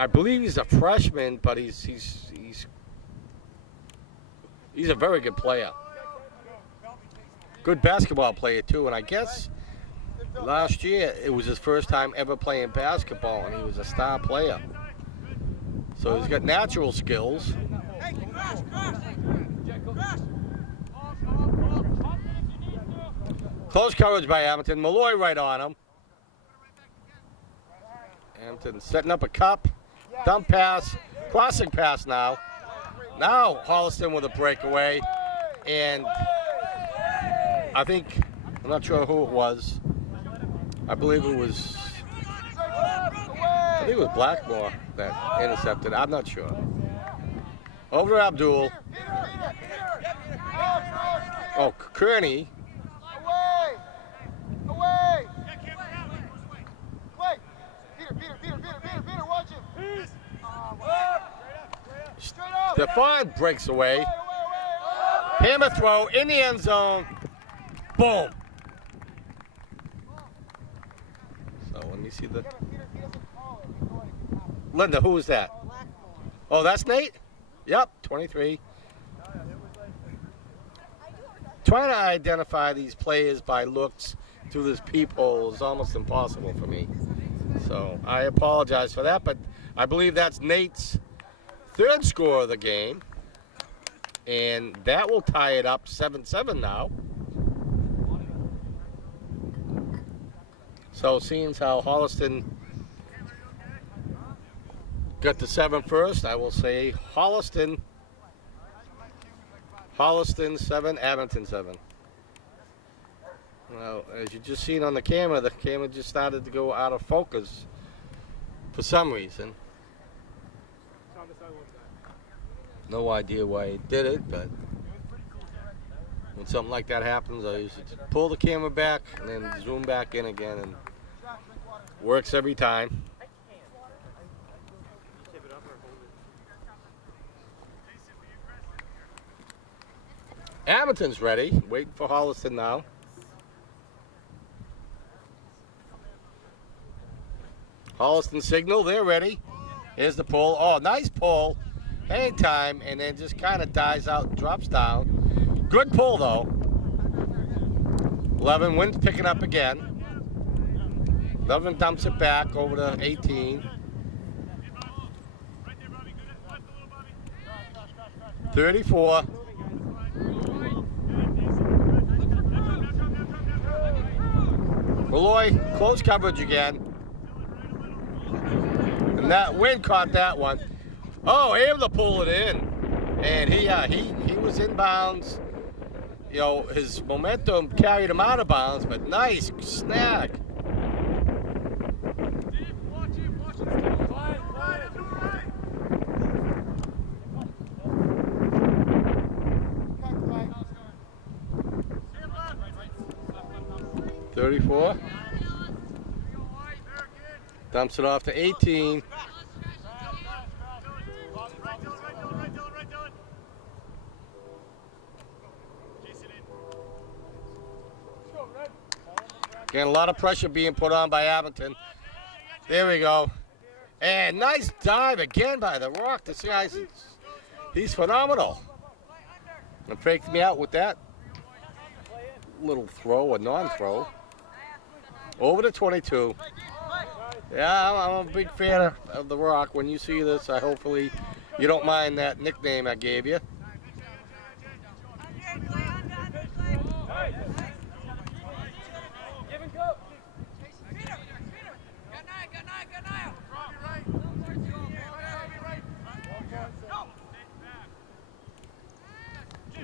I believe he's a freshman, but he's a very good player. Good basketball player too, and I guess last year it was his first time ever playing basketball, and he was a star player. So he's got natural skills. Close coverage by Abington. Malloy right on him. Abington setting up a cup. Dump pass. Crossing pass now. Now Holliston with a breakaway. And I think, I'm not sure who it was. I believe it was Blackmore that intercepted. I'm not sure. Over to Abdul. Oh, Kearney. Away! Wait! Peter, watch him! Stefan breaks away. Hammer throw in the end zone. Boom. So let me see the. Linda, who was that? Oh, that's Nate? Yep, 23. Trying to identify these players by looks through this peephole is almost impossible for me. So I apologize for that, but I believe that's Nate's third score of the game. And that will tie it up 7-7 now. So seeing how Holliston got the 7 first, I will say Holliston 7, Abington 7. Well, as you just seen on the camera just started to go out of focus for some reason. No idea why it did it, but when something like that happens, I usually just pull the camera back and then zoom back in again, and works every time. Abington's ready, waiting for Holliston now. Holliston signal, they're ready. Here's the pull. Oh, nice pull. Hang time, and then just kind of dies out and drops down. Good pull, though. 11, wind's picking up again. 11 dumps it back over to 18. 34. Malloy, close coverage again. And that wind caught that one. Oh, able to pull it in. And he was in bounds. You know, his momentum carried him out of bounds, but nice snag. .34. Dumps it off to 18. Again, a lot of pressure being put on by Abington. There we go. And nice dive again by the Rock. This guy, he's phenomenal. And faked me out with that little throw, or non-throw. Over to 22. Yeah, I'm a big fan of the Rock. When you see this, hopefully you don't mind that nickname I gave you.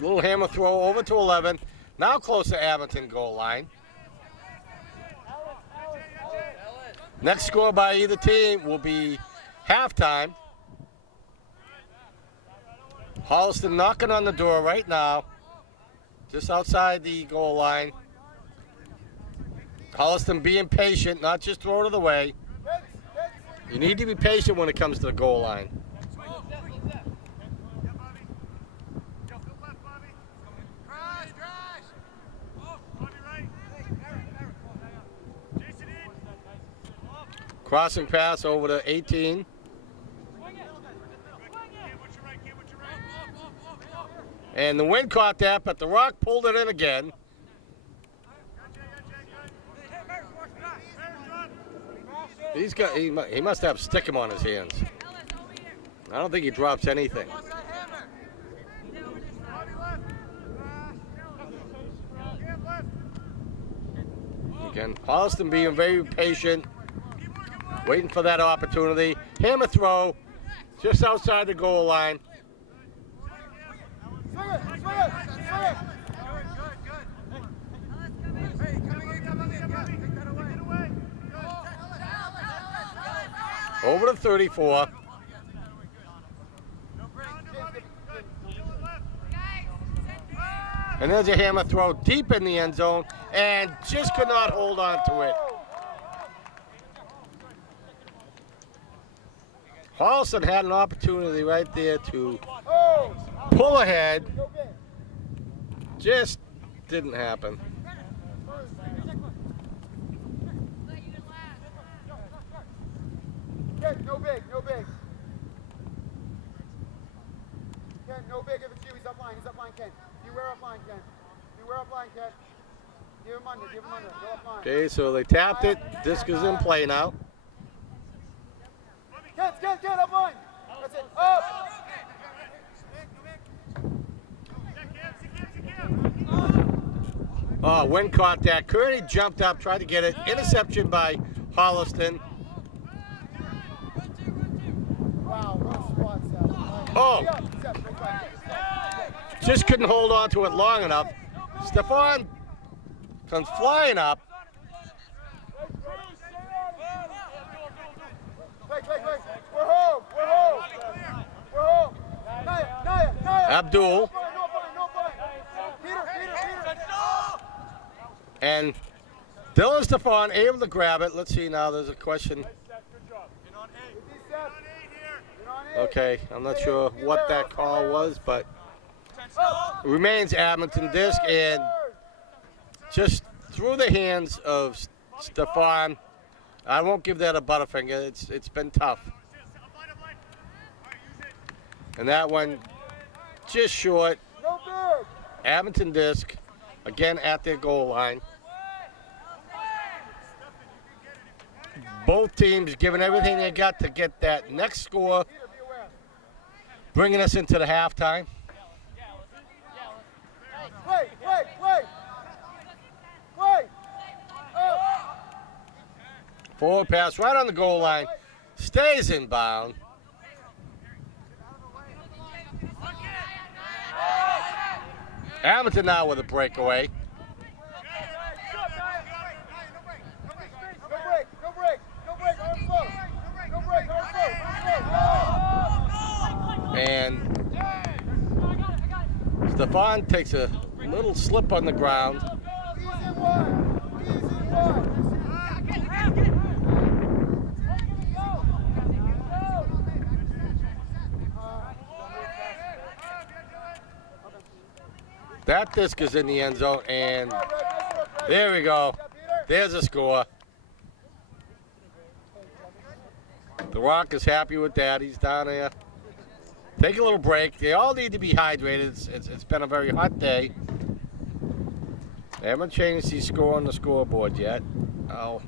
Little hammer throw over to 11. Now close to Abington goal line. Next score by either team will be halftime. Holliston knocking on the door right now, just outside the goal line. Holliston being patient, not just throw it of the way. You need to be patient when it comes to the goal line. Crossing pass over to 18. And the wind caught that, but the Rock pulled it in again. He must have stickum on his hands. I don't think he drops anything. Again, Holliston being very patient, waiting for that opportunity. Hammer throw, just outside the goal line. Over to 34. And there's a hammer throw deep in the end zone, and just could not hold on to it. Holliston had an opportunity right there to pull ahead. Just didn't happen. Ken, no big, no big. Ken, no big if it's you. He's up line, Ken. Beware up line, Ken. Beware up line, Ken. Give him under, go up line. Okay, so they tapped it. Disc is in play now. Ken, up line. That's it, up. Oh, Wynn caught that. Kearney jumped up, tried to get it. Interception by Holliston. Wow, rough spot, Seth. Oh. Seth, go back. Just couldn't hold on to it long enough. Stefan comes flying up. Play. We're home. Naya. Abdul. No fine. Peter. And Dylan Stefan able to grab it. Let's see now. There's a question. Okay, I'm not sure what that call was, but it remains Abington disc and just through the hands of Stefan. I won't give that a butterfinger. It's been tough. And that one just short. No good. Abington disc again at their goal line. Both teams giving everything they got to get that next score, bringing us into the halftime. Play. Forward pass right on the goal line. Stays inbound. Abington now with a breakaway. And Stefan takes a little slip on the ground. That disc is in the end zone, and there we go. There's a score. The Rock is happy with that. He's down there. Take a little break. They all need to be hydrated. It's been a very hot day. They haven't changed the score on the scoreboard yet. I'll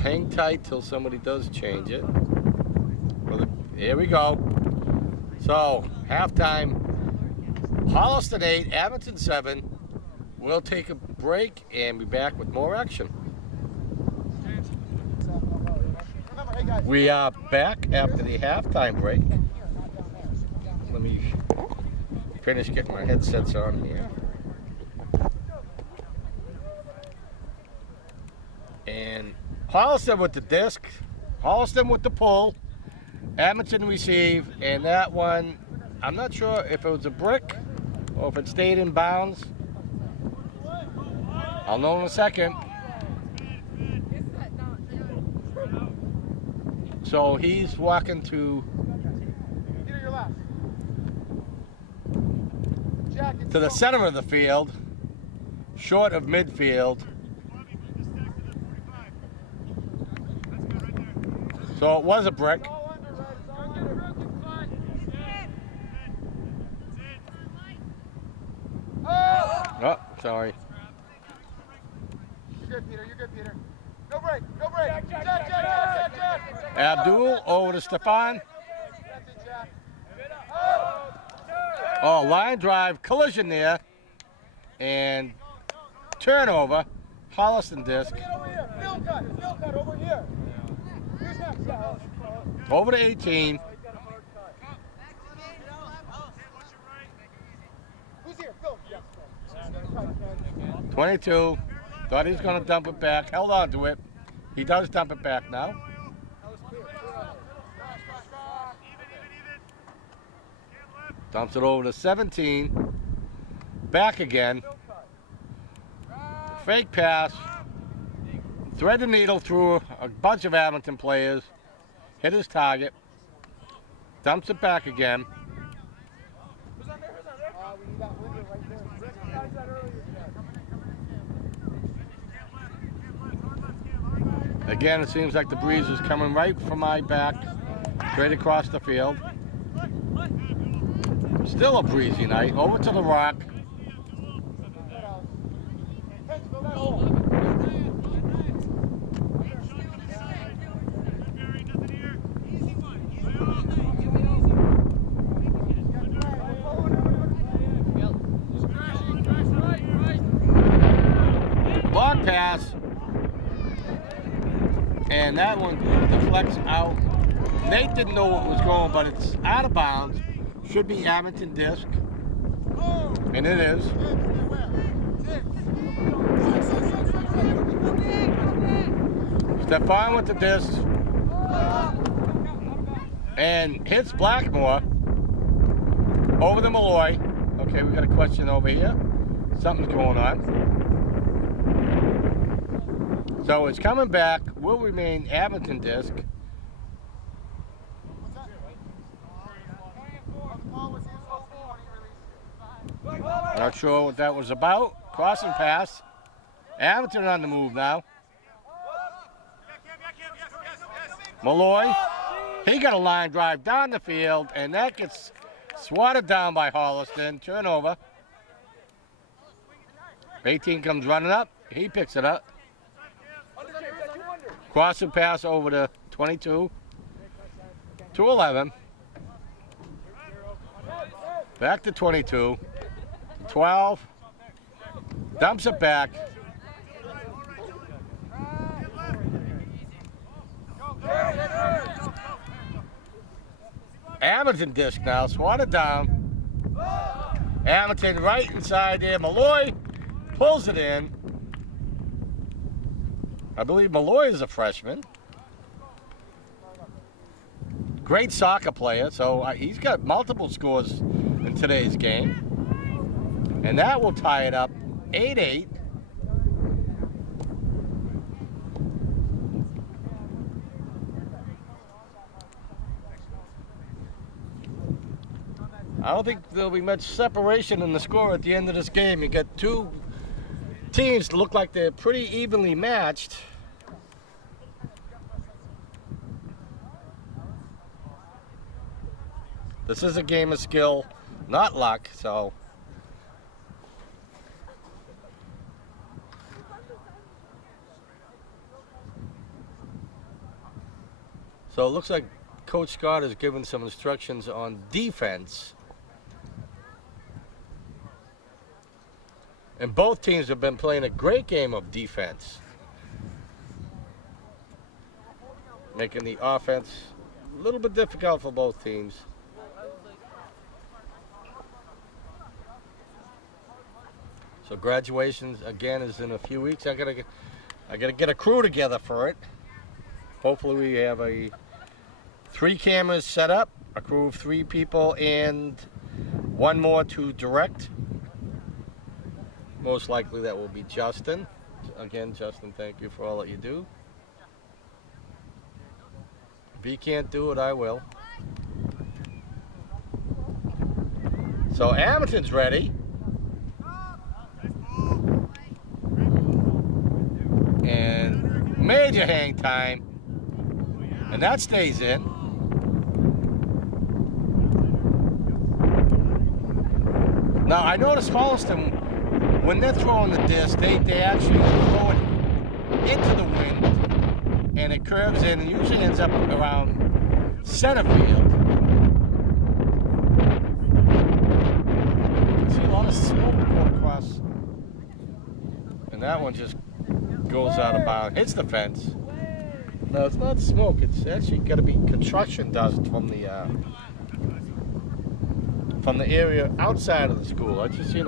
hang tight till somebody does change it. Well, here we go. So, halftime. Holliston 8, Abington 7. We'll take a break and be back with more action. We are back after the halftime break. Let me finish getting my headsets on here. And Holliston with the disc, Holliston with the pull, Abington receive, and that one, I'm not sure if it was a brick or if it stayed in bounds. I'll know in a second. So he's walking to the center of the field, short of midfield. So it was a brick. Oh, sorry. You're good, Peter. No break. Jack. Abdul over to Stefan. Oh, line drive, collision there. And turnover, Holliston disc. Field cut over here. Who's next? Over to 18. Who's here? Phil. 22. Thought he was going to dump it back. Held on to it. He does dump it back now. Dumps it over to 17. Back again. Fake pass. Thread the needle through a bunch of Abington players. Hit his target. Dumps it back again. Again, it seems like the breeze is coming right from my back, straight across the field. Still a breezy night. Over to the rock. Long pass. And that one deflects out. Nate didn't know what was going, but it's out of bounds. Should be Abington disc. And it is. Stefan with the disc. And hits Blackmore over the Malloy. Okay, we got a question over here. Something's going on. So it's coming back, will remain Abington disc. Not sure what that was about. Crossing pass. Abington on the move now. Malloy, he got a line drive down the field, and that gets swatted down by Holliston. Turnover. 18 comes running up. He picks it up. Crossing pass over to 22. To 11. Back to 22. 12. Dumps it back. Abington disc now, swatted down. Abington right inside there. Malloy pulls it in. I believe Malloy is a freshman. Great soccer player, so he's got multiple scores in today's game. And that will tie it up 8-8. I don't think there'll be much separation in the score at the end of this game. You got two teams look like they're pretty evenly matched. This is a game of skill, not luck, so. So it looks like Coach Scott has given some instructions on defense. And both teams have been playing a great game of defense, making the offense a little bit difficult for both teams. So graduation again is in a few weeks. I gotta get a crew together for it. Hopefully we have 3 cameras set up, a crew of 3 people, and 1 more to direct. Most likely that will be Justin. Again, Justin, thank you for all that you do. If he can't do it, I will. So Abington's ready. And major hang time. And that stays in. Now I noticed Holliston, when they're throwing the disc, they actually throw it into the wind, and it curves in and usually ends up around center field. You see a lot of smoke going across, and that one just goes out of bounds. Hits the fence. No, it's not smoke. It's actually got to be construction dust from the area outside of the school. I just seen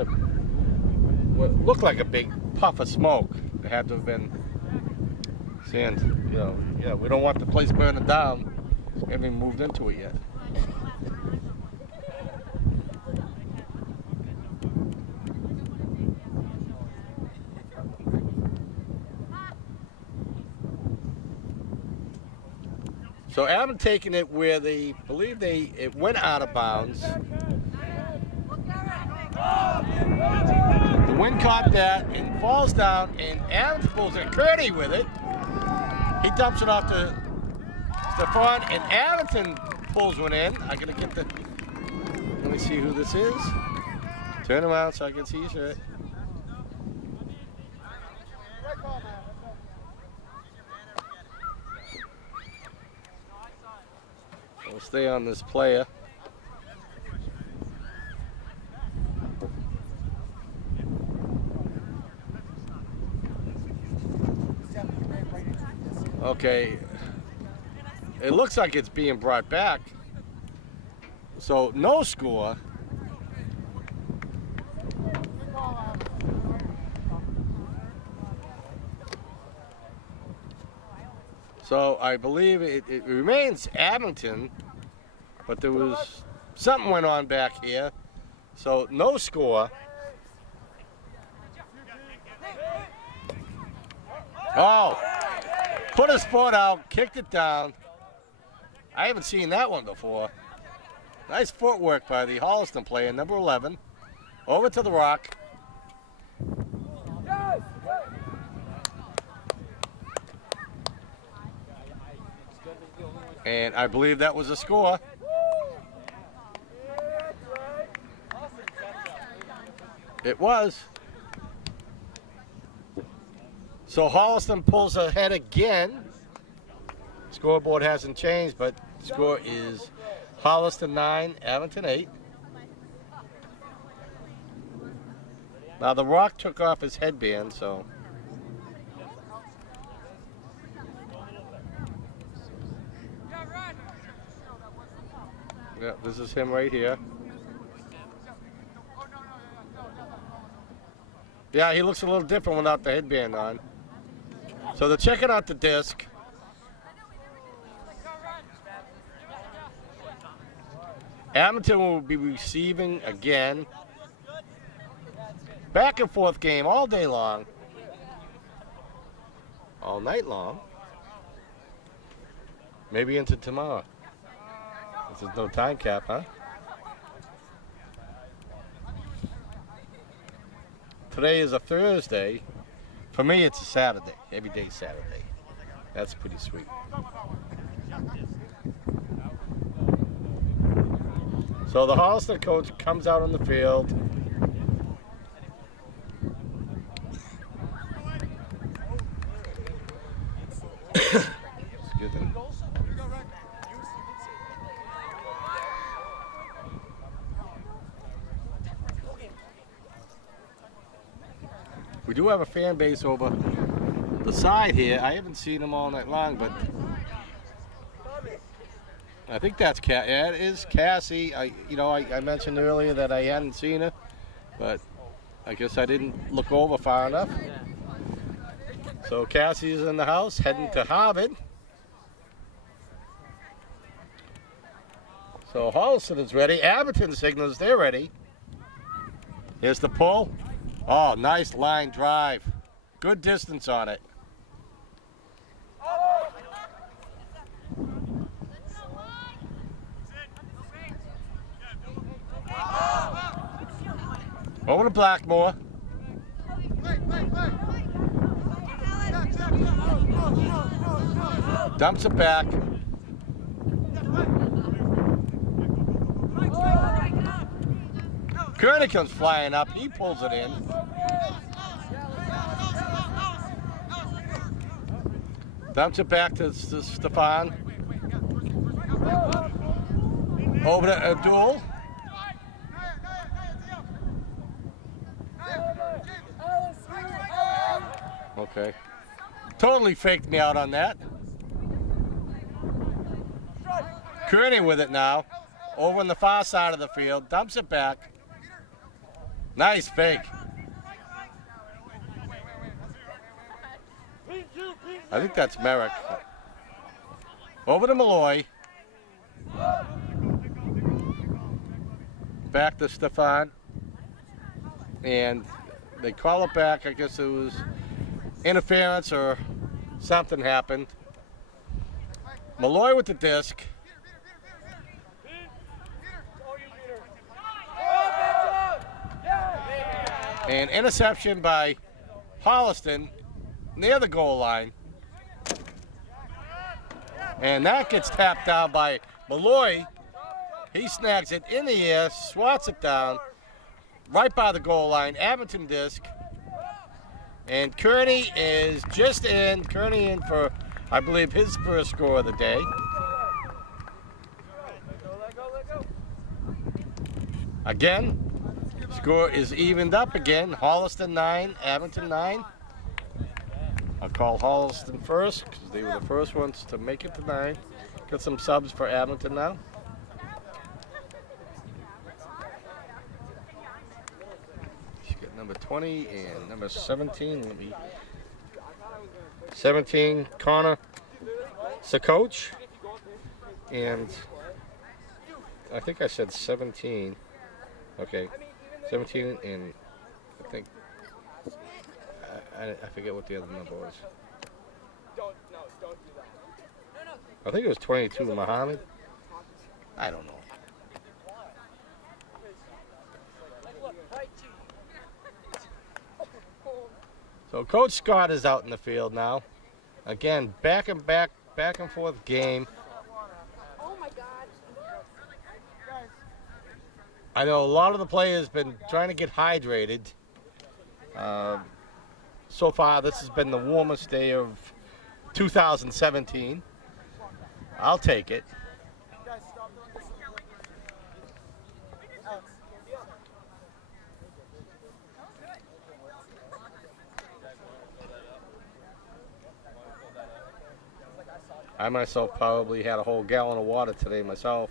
what looked like a big puff of smoke. It had to have been saying, yeah, we don't want the place burning down. We haven't even moved into it yet. So Adam taking it where they believe it went out of bounds. The wind caught that and falls down, and Adams pulls a Curdy with it. He dumps it off to Stefan, and Abington pulls one in. I gotta get the. Let me see who this is. Turn around so I can see your shirt. We'll stay on this player. Okay, it looks like it's being brought back. So no score. So I believe it remains Abington, but there was something went on back here. So no score. Oh, put his foot out, kicked it down. I haven't seen that one before. Nice footwork by the Holliston player, number 11. Over to the rock. And I believe that was a score. It was. So Holliston pulls ahead again. Scoreboard hasn't changed, but the score is Holliston 9, Abington 8. Now the Rock took off his headband, so. Yeah, this is him right here. Yeah, he looks a little different without the headband on. So they're checking out the disc. Abington will be receiving again. Back and forth game all day long. All night long. Maybe into tomorrow. There's no time cap, huh? Today is a Thursday. For me, it's a Saturday. Every day's Saturday. That's pretty sweet. So the Holliston coach comes out on the field. Excuse me. We do have a fan base over the side here. I haven't seen them all night long, but I think that's yeah, it is Cassie. I mentioned earlier that I hadn't seen her, but I guess I didn't look over far enough. So Cassie's in the house, heading to Harvard. So Holliston is ready. Abington signals they're ready. Here's the pull. Oh, nice line drive. Good distance on it. Over to Blackmore. Dumps it back. Kearney comes flying up. He pulls it in. Dumps it back to Stefan. Over to Abdul. Okay. Totally faked me out on that. Kearney with it now. Over on the far side of the field. Dumps it back. Nice fake. I think that's Merrick. Over to Malloy. Back to Stefan. And they call it back. I guess it was interference or something happened. Malloy with the disc. And interception by Holliston near the goal line. And that gets tapped down by Malloy. He snags it in the air, swats it down, right by the goal line. Abington disc. And Kearney is just in. Kearney in for, I believe, his first score of the day. Again, score is evened up again. Holliston 9, Abington 9. I'll call Holliston first because they were the first ones to make it to 9. Got some subs for Abington now. She's got number 20 and number 17. 17, Connor Sakoch. And I think I said 17. Okay, 17 and I think I forget what the other number was. I think it was 22, Muhammad. I don't know. So Coach Scott is out in the field now. Again, back and forth game. Oh my God. I know a lot of the players been trying to get hydrated. So far, this has been the warmest day of 2017. I'll take it. I myself probably had a whole gallon of water today myself.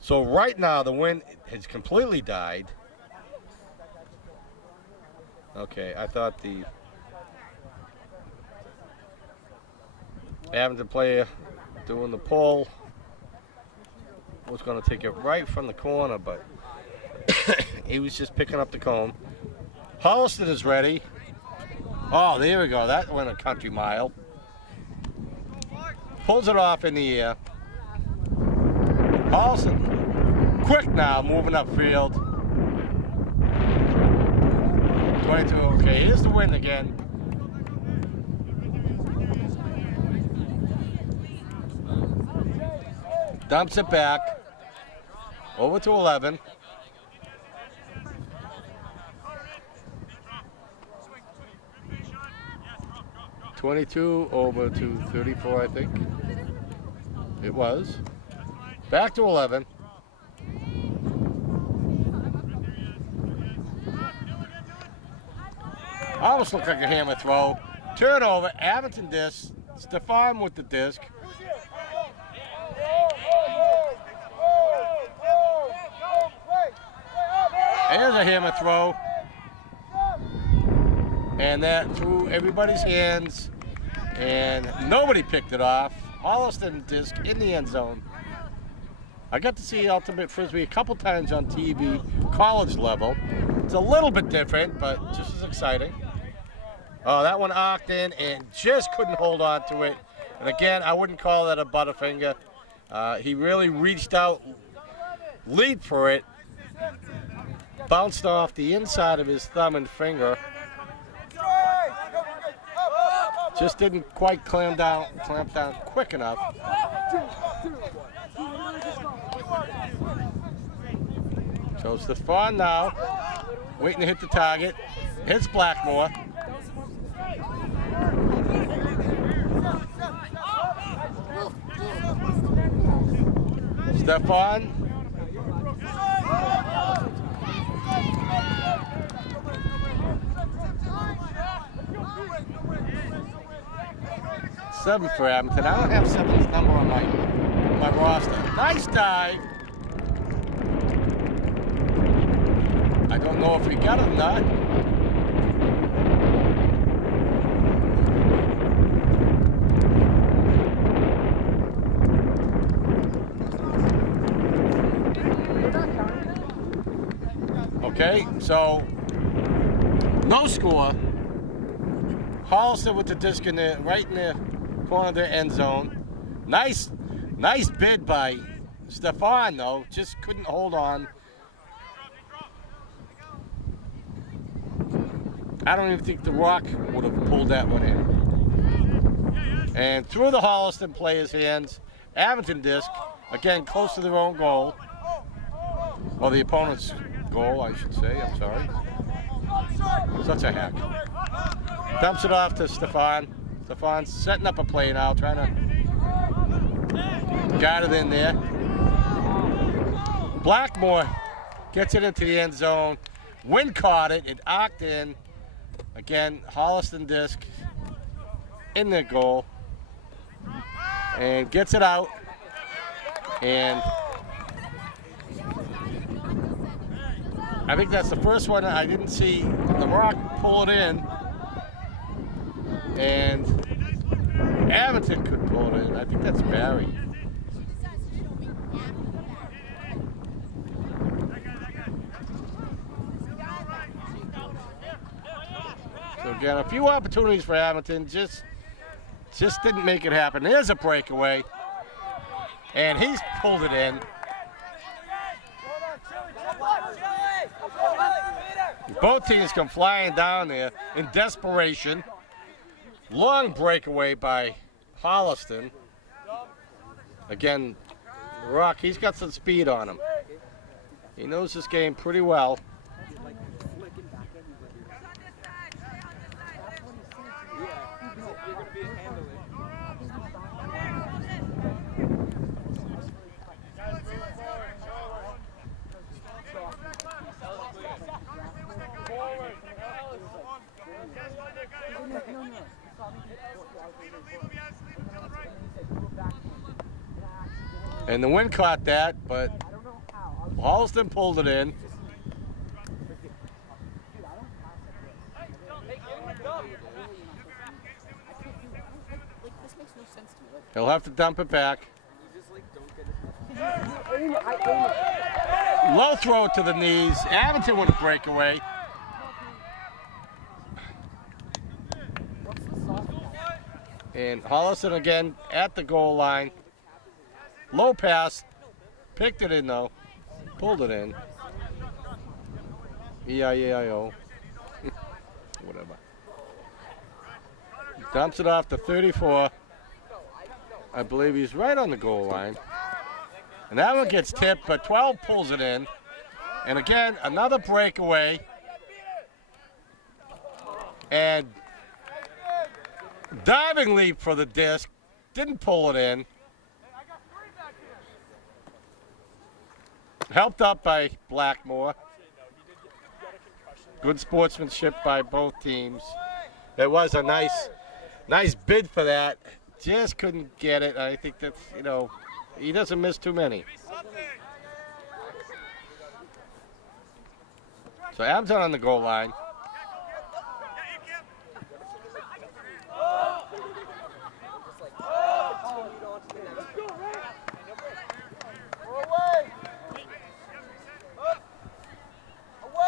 So right now the wind has completely died. Okay, I thought the Abington player doing the pull was going to take it right from the corner, but he was just picking up the cone. Holliston is ready. Oh, there we go. That went a country mile. Pulls it off in the air. Holliston, quick now, moving upfield. 22, okay, here's the win again. Dumps it back. Over to 11. $22 over to 34, I think. It was. Back to 11. Almost looked like a hammer throw. Turnover, Abington disc. Stefan with the disc. There's a hammer throw. And that threw everybody's hands. And nobody picked it off. Holliston disc in the end zone. I got to see Ultimate Frisbee a couple times on TV, college level. It's a little bit different, but just as exciting. Oh, that one arced in and just couldn't hold on to it. And again, I wouldn't call that a butterfinger. He really reached out, leaped for it, bounced off the inside of his thumb and finger. Just didn't quite clamp down quick enough. So Stefan now, waiting to hit the target. Hits Blackmore. Stefan. Seven for Abington. I don't have 7's number on my roster. Nice dive. I don't know if he got it or not. Okay, so no score. Holliston with the disc in there, right in the corner of the end zone. Nice bid by Stefan though. Just couldn't hold on. I don't even think the Rock would have pulled that one in. And through the Holliston players' hands, Abington disc, again close to their own goal. Or the opponent's goal, I should say, I'm sorry. Such a hack. Dumps it off to Stefan. Stefan's setting up a play now, trying to guide it in there. Blackmore gets it into the end zone. Wind caught it, it arced in. Again, Holliston disc in their goal. And gets it out. And I think that's the first one I didn't see the Rock pull it in. And Abington could pull it in. I think that's Barry. So again, a few opportunities for Abington, just didn't make it happen. There's a breakaway, and he's pulled it in. Both teams come flying down there in desperation. Long breakaway by Holliston. Again, Rock, he's got some speed on him. He knows this game pretty well. And the wind caught that, but Holliston pulled it in. He'll have to dump it back. Low throw it to the knees. Abington with a breakaway. And Holliston again at the goal line. Low pass. Picked it in though. Pulled it in. E-I-E-I-O. Whatever. Dumps it off to 34. I believe he's right on the goal line. And that one gets tipped, but 12 pulls it in. And again, another breakaway. And diving leap for the disc. Didn't pull it in. Helped up by Blackmore. Good sportsmanship by both teams. It was a nice bid for that. Just couldn't get it. I think that's, you know, he doesn't miss too many. So Abington on the goal line.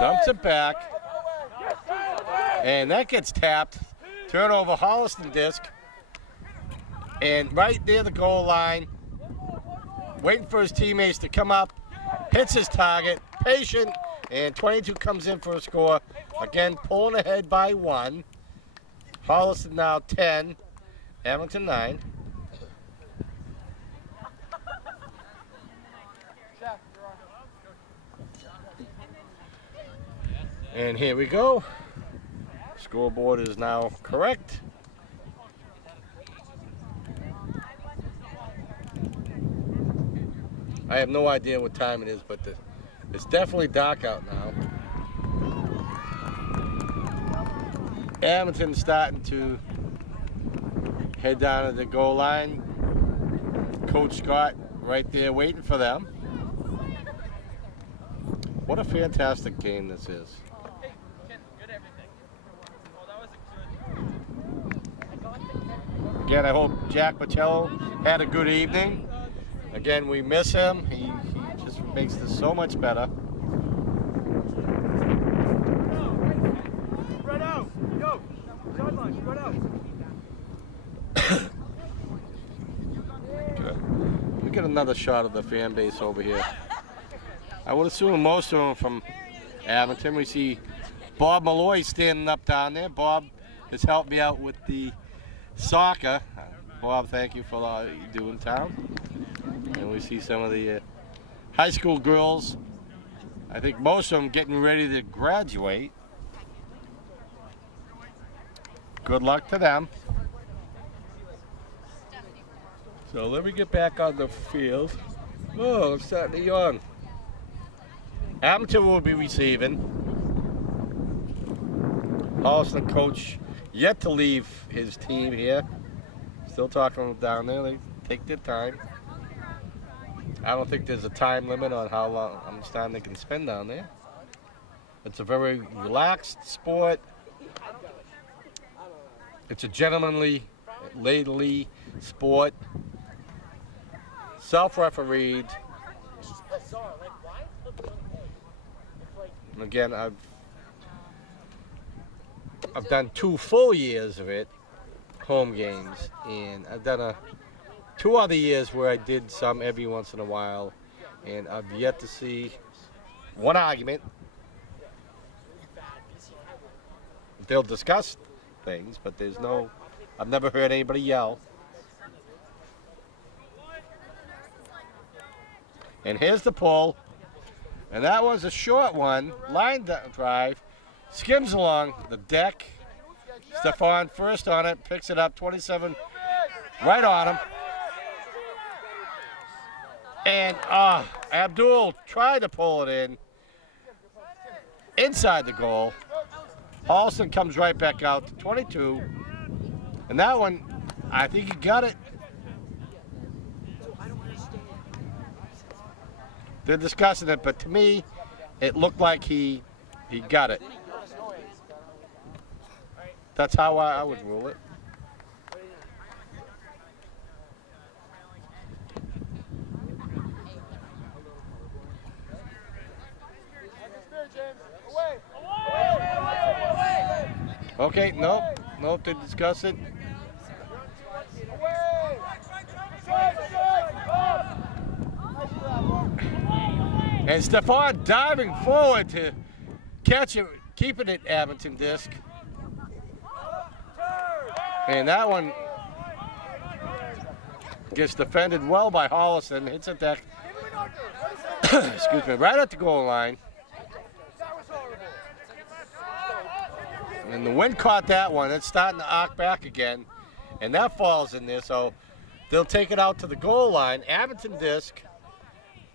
Dumps it back. And that gets tapped. Turnover, Holliston disc. And right near the goal line, waiting for his teammates to come up, hits his target, patient, and 22 comes in for a score. Again, pulling ahead by 1. Holliston now 10, Abington 9. And here we go. Scoreboard is now correct. I have no idea what time it is, but it's definitely dark out now. Abington's starting to head down to the goal line. Coach Scott right there waiting for them. What a fantastic game this is. Again, I hope Jack Pacello had a good evening. Again, we miss him. He just makes this so much better. Spread out. Go. Sideline. Spread out. Good. We get another shot of the fan base over here. I would assume most of them from Abington. We see Bob Malloy standing up down there. Bob has helped me out with the soccer. Bob, thank you for all you do in town. And we see some of the high school girls. I think most of them getting ready to graduate. Good luck to them. So let me get back on the field. Oh, it's starting to yawn. Abington will be receiving. Holliston coach yet to leave his team here. Still talking down there. They take their time. I don't think there's a time limit on how much time they can spend down there. It's a very relaxed sport. It's a gentlemanly, ladily sport. Self-refereed. And again, I've done 2 full years of it, home games, and I've done 2 other years where I did some every once in a while, and I've yet to see one argument. They'll discuss things, but I've never heard anybody yell. And here's the pull, and that was a short one, line drive, skims along the deck. Stefan first on it, picks it up, 27, right on him. And Abdul tried to pull it in, inside the goal. Holliston comes right back out to 22. And that one, I think he got it. They're discussing it, but to me, it looked like he got it. That's how I would rule it. Okay, nope, they discuss it. And Stefan diving forward to catch it, keeping it Abington disc. And that one gets defended well by Holliston, hits a deck, excuse me, right at the goal line. And the wind caught that one. It's starting to arc back again. And that falls in there, so they'll take it out to the goal line. Abington disc.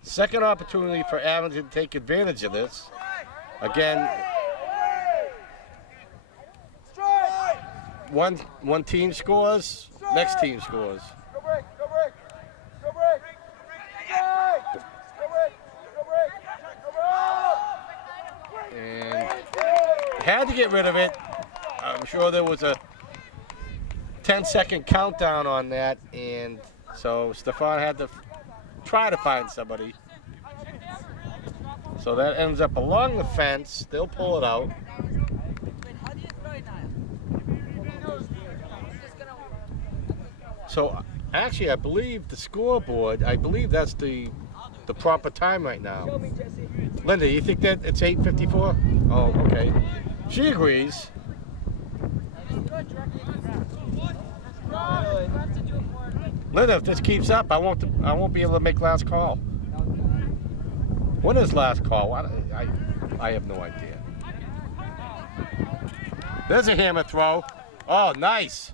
Second opportunity for Abington to take advantage of this. Again, one team scores, next team scores. And had to get rid of it. I'm sure there was a 10-second countdown on that, and so Stefan had to try to find somebody. So that ends up along the fence. They'll pull it out. So actually, I believe the scoreboard, I believe that's the proper time right now. Linda, you think that it's 8:54? Oh, okay. She agrees. Linda, if this keeps up, I won't be able to make last call. When is last call? I have no idea. There's a hammer throw. Oh, nice.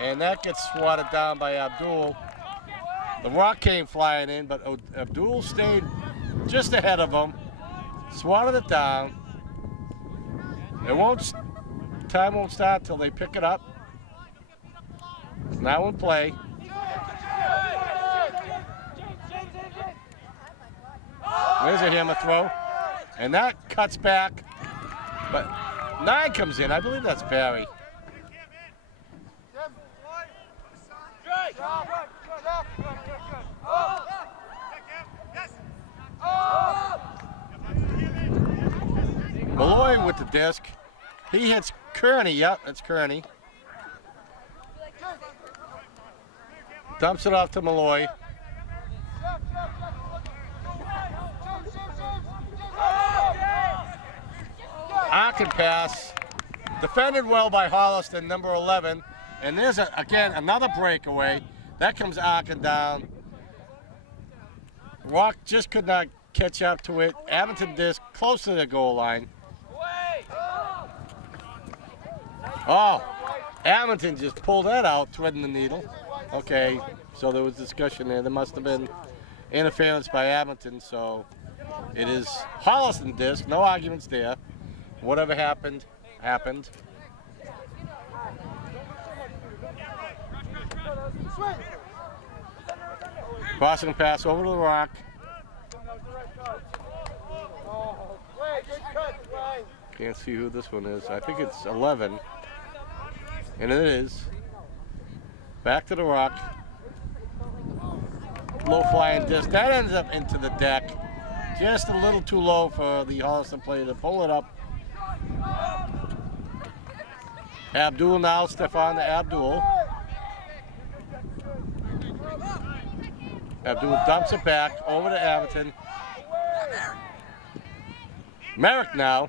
And that gets swatted down by Abdul. The rock came flying in, but Abdul stayed just ahead of him, swatted it down. Time won't start till they pick it up. Now in play. There's a hammer throw, and that cuts back, but 9 comes in. I believe that's Barry. Malloy with the disc. He hits Kearney. Yep, that's Kearney. Dumps it off to Malloy. Arkin pass. Defended well by Holliston, number 11. And there's, again, another breakaway. That comes Arkin down. Rock just could not catch up to it. Abington disc close to the goal line. Oh, Abington just pulled that out, threading the needle. Okay, so there was discussion there. There must have been interference by Abington, so it is Holliston disc. No arguments there. Whatever happened, happened. Crossing pass over to the Rock. Can't see who this one is. I think it's 11. And it is. Back to the Rock. Low flying disc. That ends up into the deck. Just a little too low for the Holliston player to pull it up. Abdul now, Stefan to Abdul. Abdul dumps it back over to Abington. Merrick now.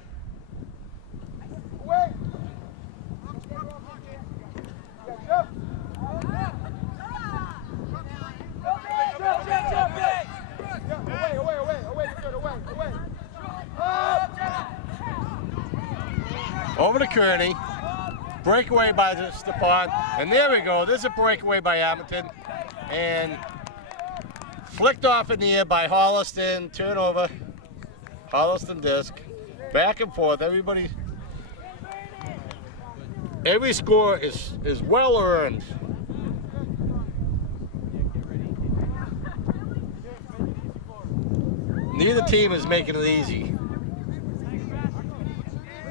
Over to Kearney. Breakaway by Stefan. And there we go. There's a breakaway by Abington. And flicked off in the air by Holliston. Turnover. Holliston disc. Back and forth. Everybody. Every score is well earned. Neither team is making it easy.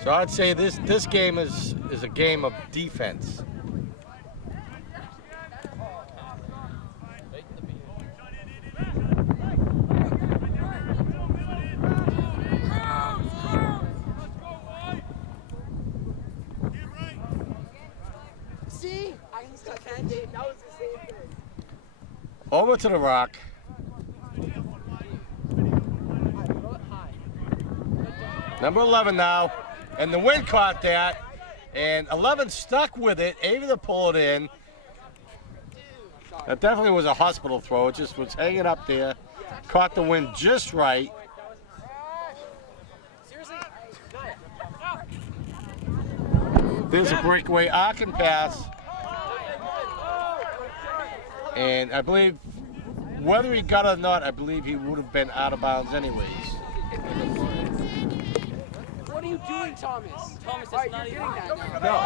So I'd say this game is a game of defense. See? I can still catch it. That was the same thing. Over to the Rock. Number 11 now. And the wind caught that. And 11 stuck with it, able to pull it in. That definitely was a hospital throw. It just was hanging up there. Caught the wind just right. There's a breakaway Arkin pass. And I believe, whether he got it or not, I believe he would have been out of bounds anyways. What are you doing, Thomas? Thomas, that's not even that. No.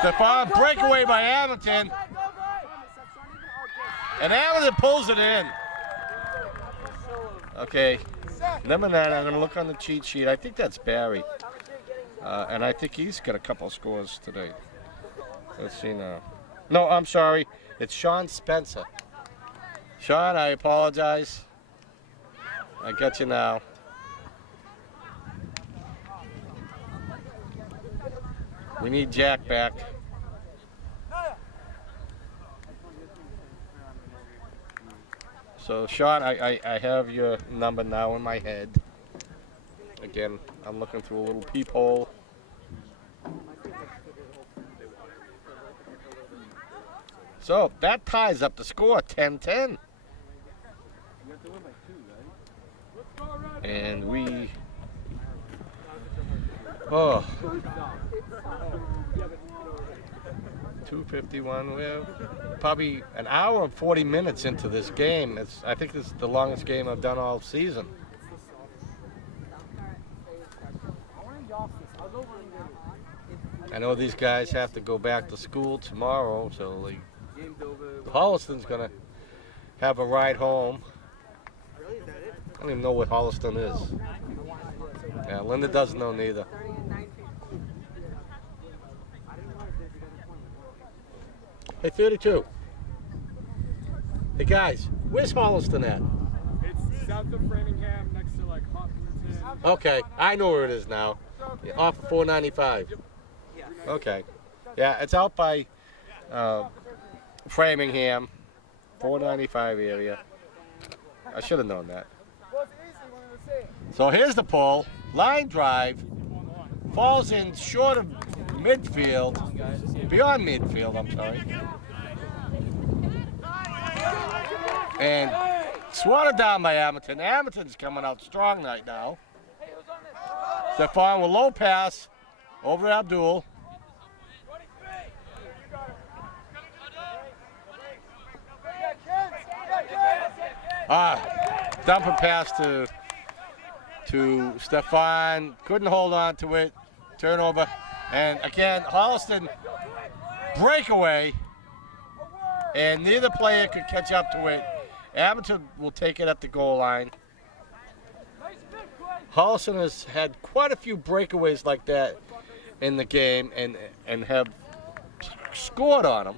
Stefan, breakaway by Abington. And Abington pulls it in. Okay. Number 9, I'm going to look on the cheat sheet. I think that's Barry. And I think he's got a couple scores today. Let's see now. No, I'm sorry. It's Sean Spencer. Sean, I apologize. I got you now. We need Jack back. So, Sean, I have your number now in my head. Again, I'm looking through a little peephole. So, that ties up the score, 10-10. And we... Oh. 2:51. We're probably an hour and 40 minutes into this game. I think this is the longest game I've done all season. I know these guys have to go back to school tomorrow, so Holliston's gonna have a ride home. I don't even know what Holliston is. Yeah, Linda doesn't know neither. Hey, 32. Hey guys, where's Holliston at? It's south of Framingham, next to like Hopkinton. Okay, I know where it is now. Off 495. Okay. Yeah, it's out by Framingham, 495 area. I should have known that. So here's the pull. Line drive. falls in short of midfield, beyond midfield, I'm sorry. And swatted down by Abington. Abington's coming out strong right now. Stefan with low pass over to Abdul. Dump a pass to Stefan. Couldn't hold on to it. Turnover. And again, Holliston breakaway. And neither player could catch up to it. Abington will take it at the goal line. Holliston has had quite a few breakaways like that in the game and have scored on them.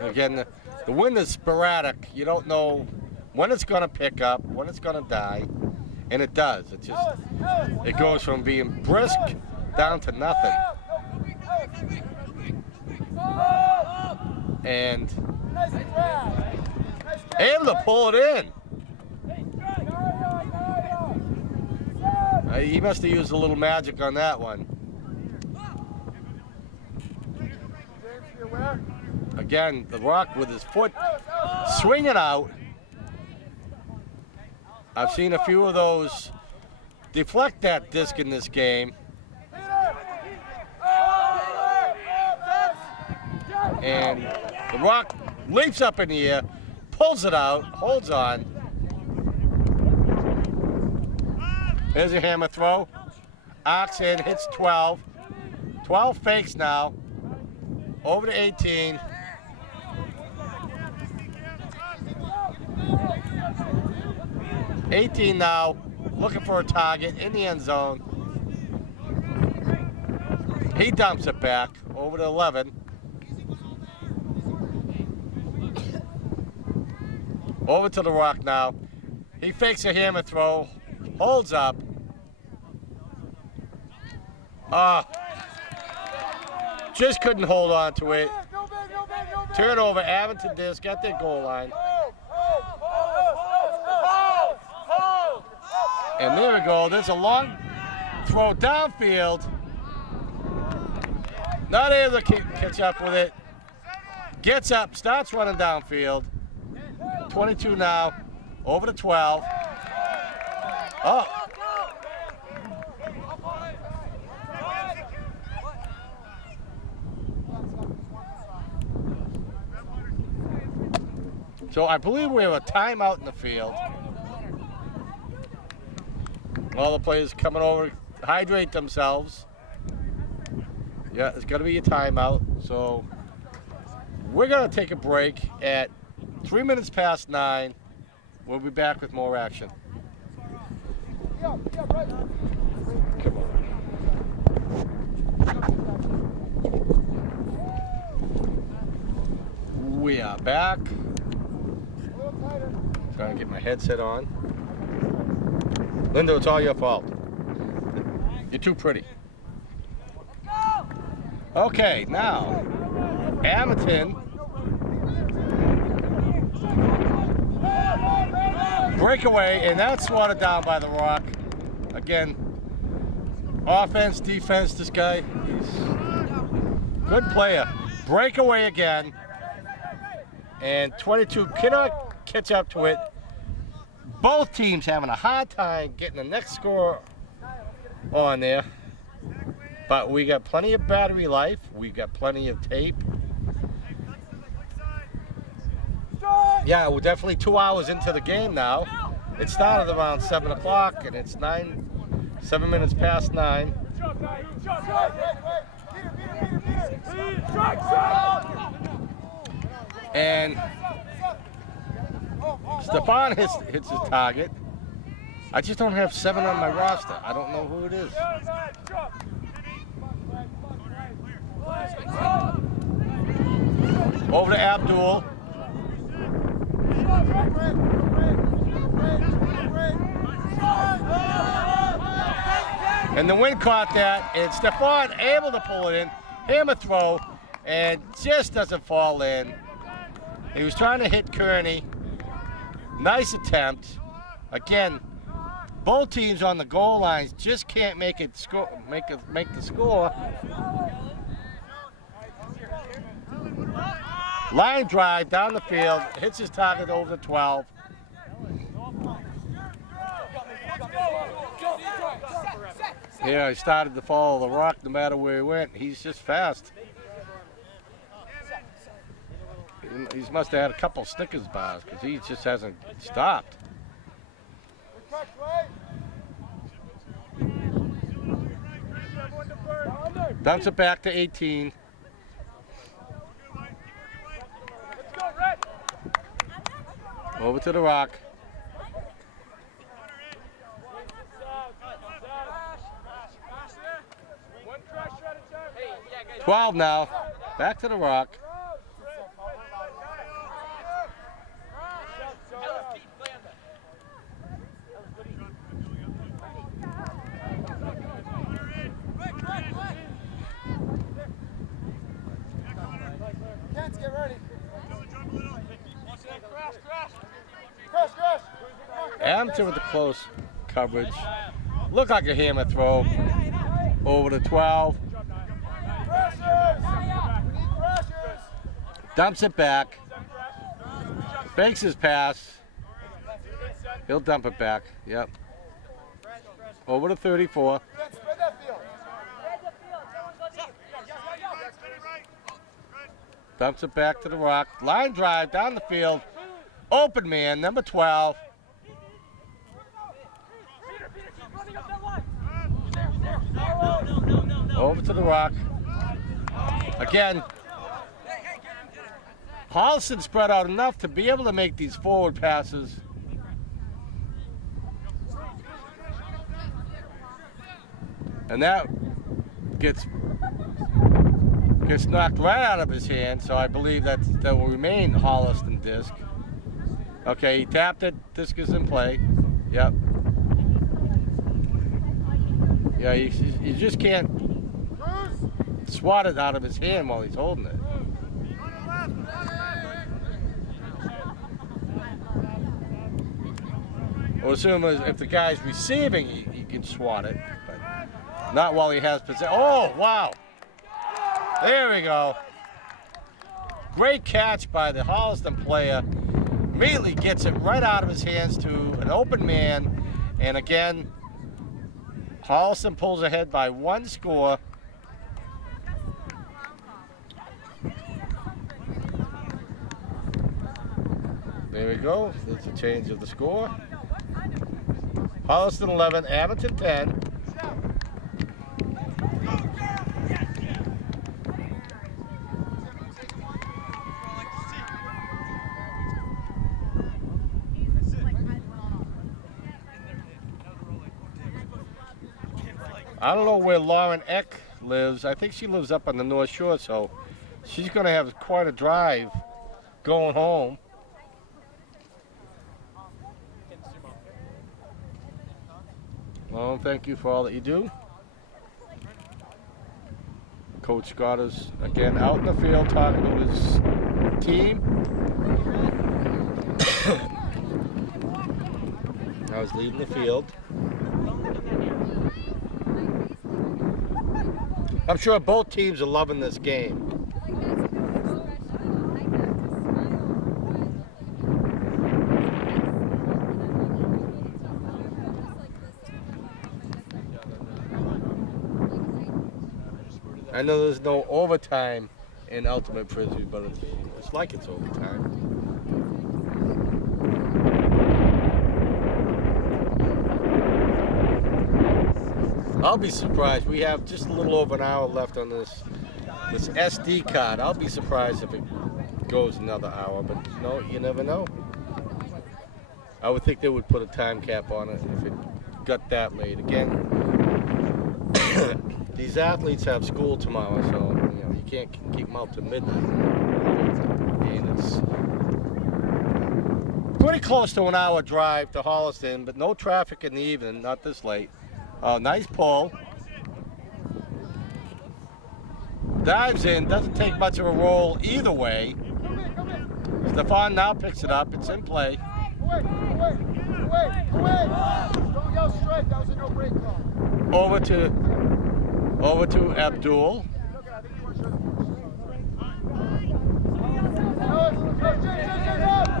Again, the wind is sporadic. You don't know when it's going to pick up, when it's going to die, and it does. It goes from being brisk down to nothing. And able to pull it in. He must have used a little magic on that one. Again, the Rock with his foot swinging out. I've seen a few of those deflect that disc in this game. And the Rock leaps up in the air, pulls it out, holds on. There's a hammer throw. Arcs in, hits 12. 12 fakes now. Over to 18. $18 now, looking for a target in the end zone. He dumps it back over to 11. Over to the Rock now. He fakes a hammer throw, holds up. Just couldn't hold on to it. Turnover, Abington disc at their goal line. And there we go. There's a long throw downfield. Not able to catch up with it. Gets up, starts running downfield. 22 now, over to 12. So I believe we have a timeout in the field. All the players coming over, hydrate themselves. Yeah, it's going to be a timeout. So we're going to take a break at 3 minutes past 9. We'll be back with more action. Come on. We are back. Trying to get my headset on. Linda, it's all your fault. You're too pretty. Okay, now, Abington. Breakaway, and that's swatted down by the Rock. Again, offense, defense, this guy, he's a good player. Breakaway again. And 22 cannot catch up to it. Both teams having a hard time getting the next score on there. But we got plenty of battery life. We got plenty of tape. Yeah, we're definitely 2 hours into the game now. It started around 7 o'clock and it's 7 minutes past 9. And Stefan hits his target. I just don't have 7 on my roster. I don't know who it is. Over to Abdul. And the wind caught that, and Stefan able to pull it in. Hammer throw, and just doesn't fall in. He was trying to hit Kearney. Nice attempt. Again, both teams on the goal lines just can't make it score. Make the score. Line drive down the field, hits his target over the 12. Yeah, he started to follow the rock no matter where he went. He's just fast. He must have had a couple Snickers bars because he just hasn't stopped. Dumps it back to 18. Over to the rock. 12 now. Back to the rock. Get ready. Abington with the close coverage. Looked like a hammer throw. Over to 12. Dumps it back. Fakes his pass. He'll dump it back. Yep. Over to 34. Dumps it back to the rock. Line drive down the field. Open man, number 12. Over to the rock. Again, Holliston spread out enough to be able to make these forward passes. And that gets knocked right out of his hand, so I believe that will remain Holliston disc. Okay, he tapped it. Disc is in play. Yep. Yeah, you just can't swat it out of his hand while he's holding it. Well, assuming if the guy's receiving, he can swat it, but not while he has possession. Oh, wow. There we go. Great catch by the Holliston player. Immediately gets it right out of his hands to an open man. And again, Holliston pulls ahead by 1 score. There we go. There's a change of the score. Holliston 11, Abington 10. I don't know where Lauren Eck lives. I think she lives up on the North Shore, so she's going to have quite a drive going home. Well, thank you for all that you do. Coach Scott is, again, out in the field talking to his team. I was leaving the field. I'm sure both teams are loving this game. I know there's no overtime in Ultimate Frisbee, but it's like it's overtime. I'll be surprised. We have just a little over an hour left on this SD card. I'll be surprised if it goes another hour, but no, you never know. I would think they would put a time cap on it if it got that late. Again, these athletes have school tomorrow, so you can't keep them out to midnight. And it's pretty close to an hour drive to Holliston, but no traffic in the evening, not this late. Nice pull. Dives in, doesn't take much of a roll either way. Stefan now picks it up, it's in play. Don't yell strike. That was a no break call. Over to Abdul.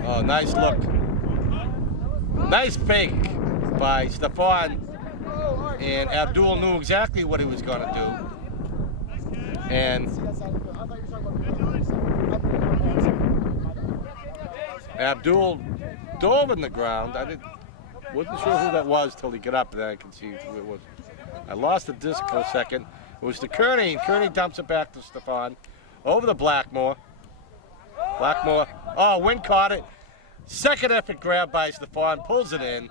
Oh, nice look. Nice fake by Stefan. And Abdul knew exactly what he was going to do. And Abdul dove in the ground. Wasn't sure who that was till he got up, and then I could see who it was. I lost the disc for a second. It was to Kearney, and Kearney dumps it back to Stefan. Over to Blackmore. Blackmore. Oh, Wynn caught it. Second effort grab by Stefan, pulls it in.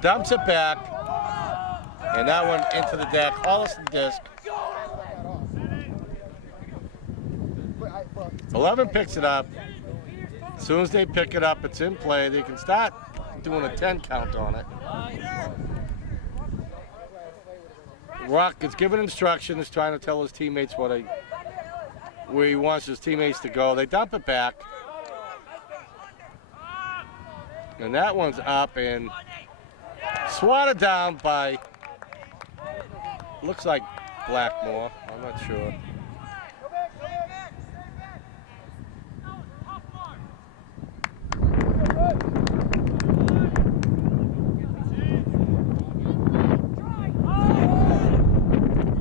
Dumps it back. And that one into the deck. Holliston disc. 11 picks it up. As soon as they pick it up, it's in play. They can start doing a 10 count on it. Rock is giving instructions, trying to tell his teammates where he wants his teammates to go. They dump it back. And that one's up and swatted down by, looks like Blackmore. I'm not sure.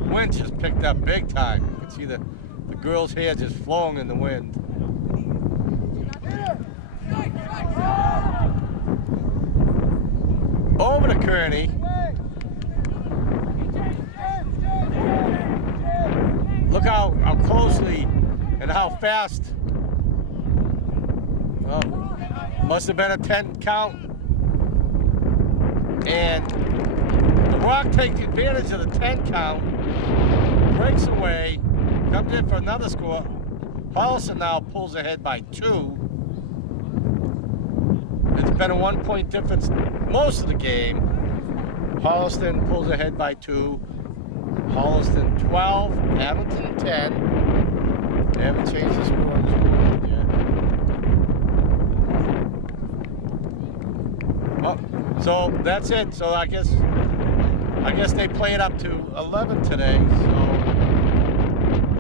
Wind just picked up big time. You can see the girl's hair just flowing in the wind. Over to Kearney. Look how closely and how fast. Oh, must have been a 10 count. And the Rock takes advantage of the 10 count, breaks away, comes in for another score. Holliston now pulls ahead by 2. It's been a 1-point difference most of the game. Holliston pulls ahead by 2. Holliston 12, Abington 10. They haven't changed the score yet. Oh, so that's it. So I guess they played up to 11 today. So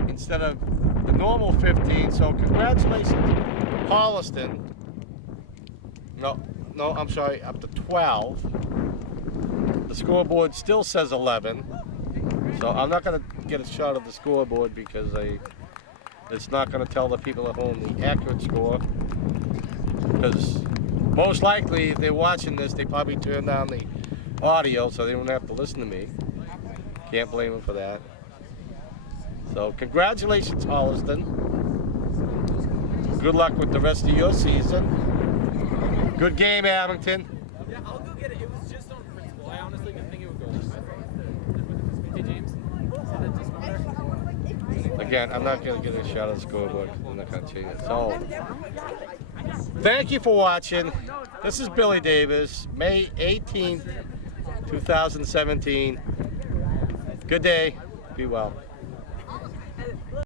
instead of the normal 15. So congratulations, Holliston. No, I'm sorry, up to 12. The scoreboard still says 11. So I'm not going to get a shot of the scoreboard because it's not going to tell the people at home the accurate score. Because most likely, if they're watching this, they probably turn down the audio so they don't have to listen to me. Can't blame them for that. So congratulations, Holliston. Good luck with the rest of your season. Good game, Abington. Yeah, I'll go get it. It was just on principle. I honestly didn't think it would go. Hey, James. Again, I'm not going to get a shot of the scoreboard. I'm not going to change it. So, thank you for watching. This is Billy Davis, May 18th, 2017. Good day. Be well.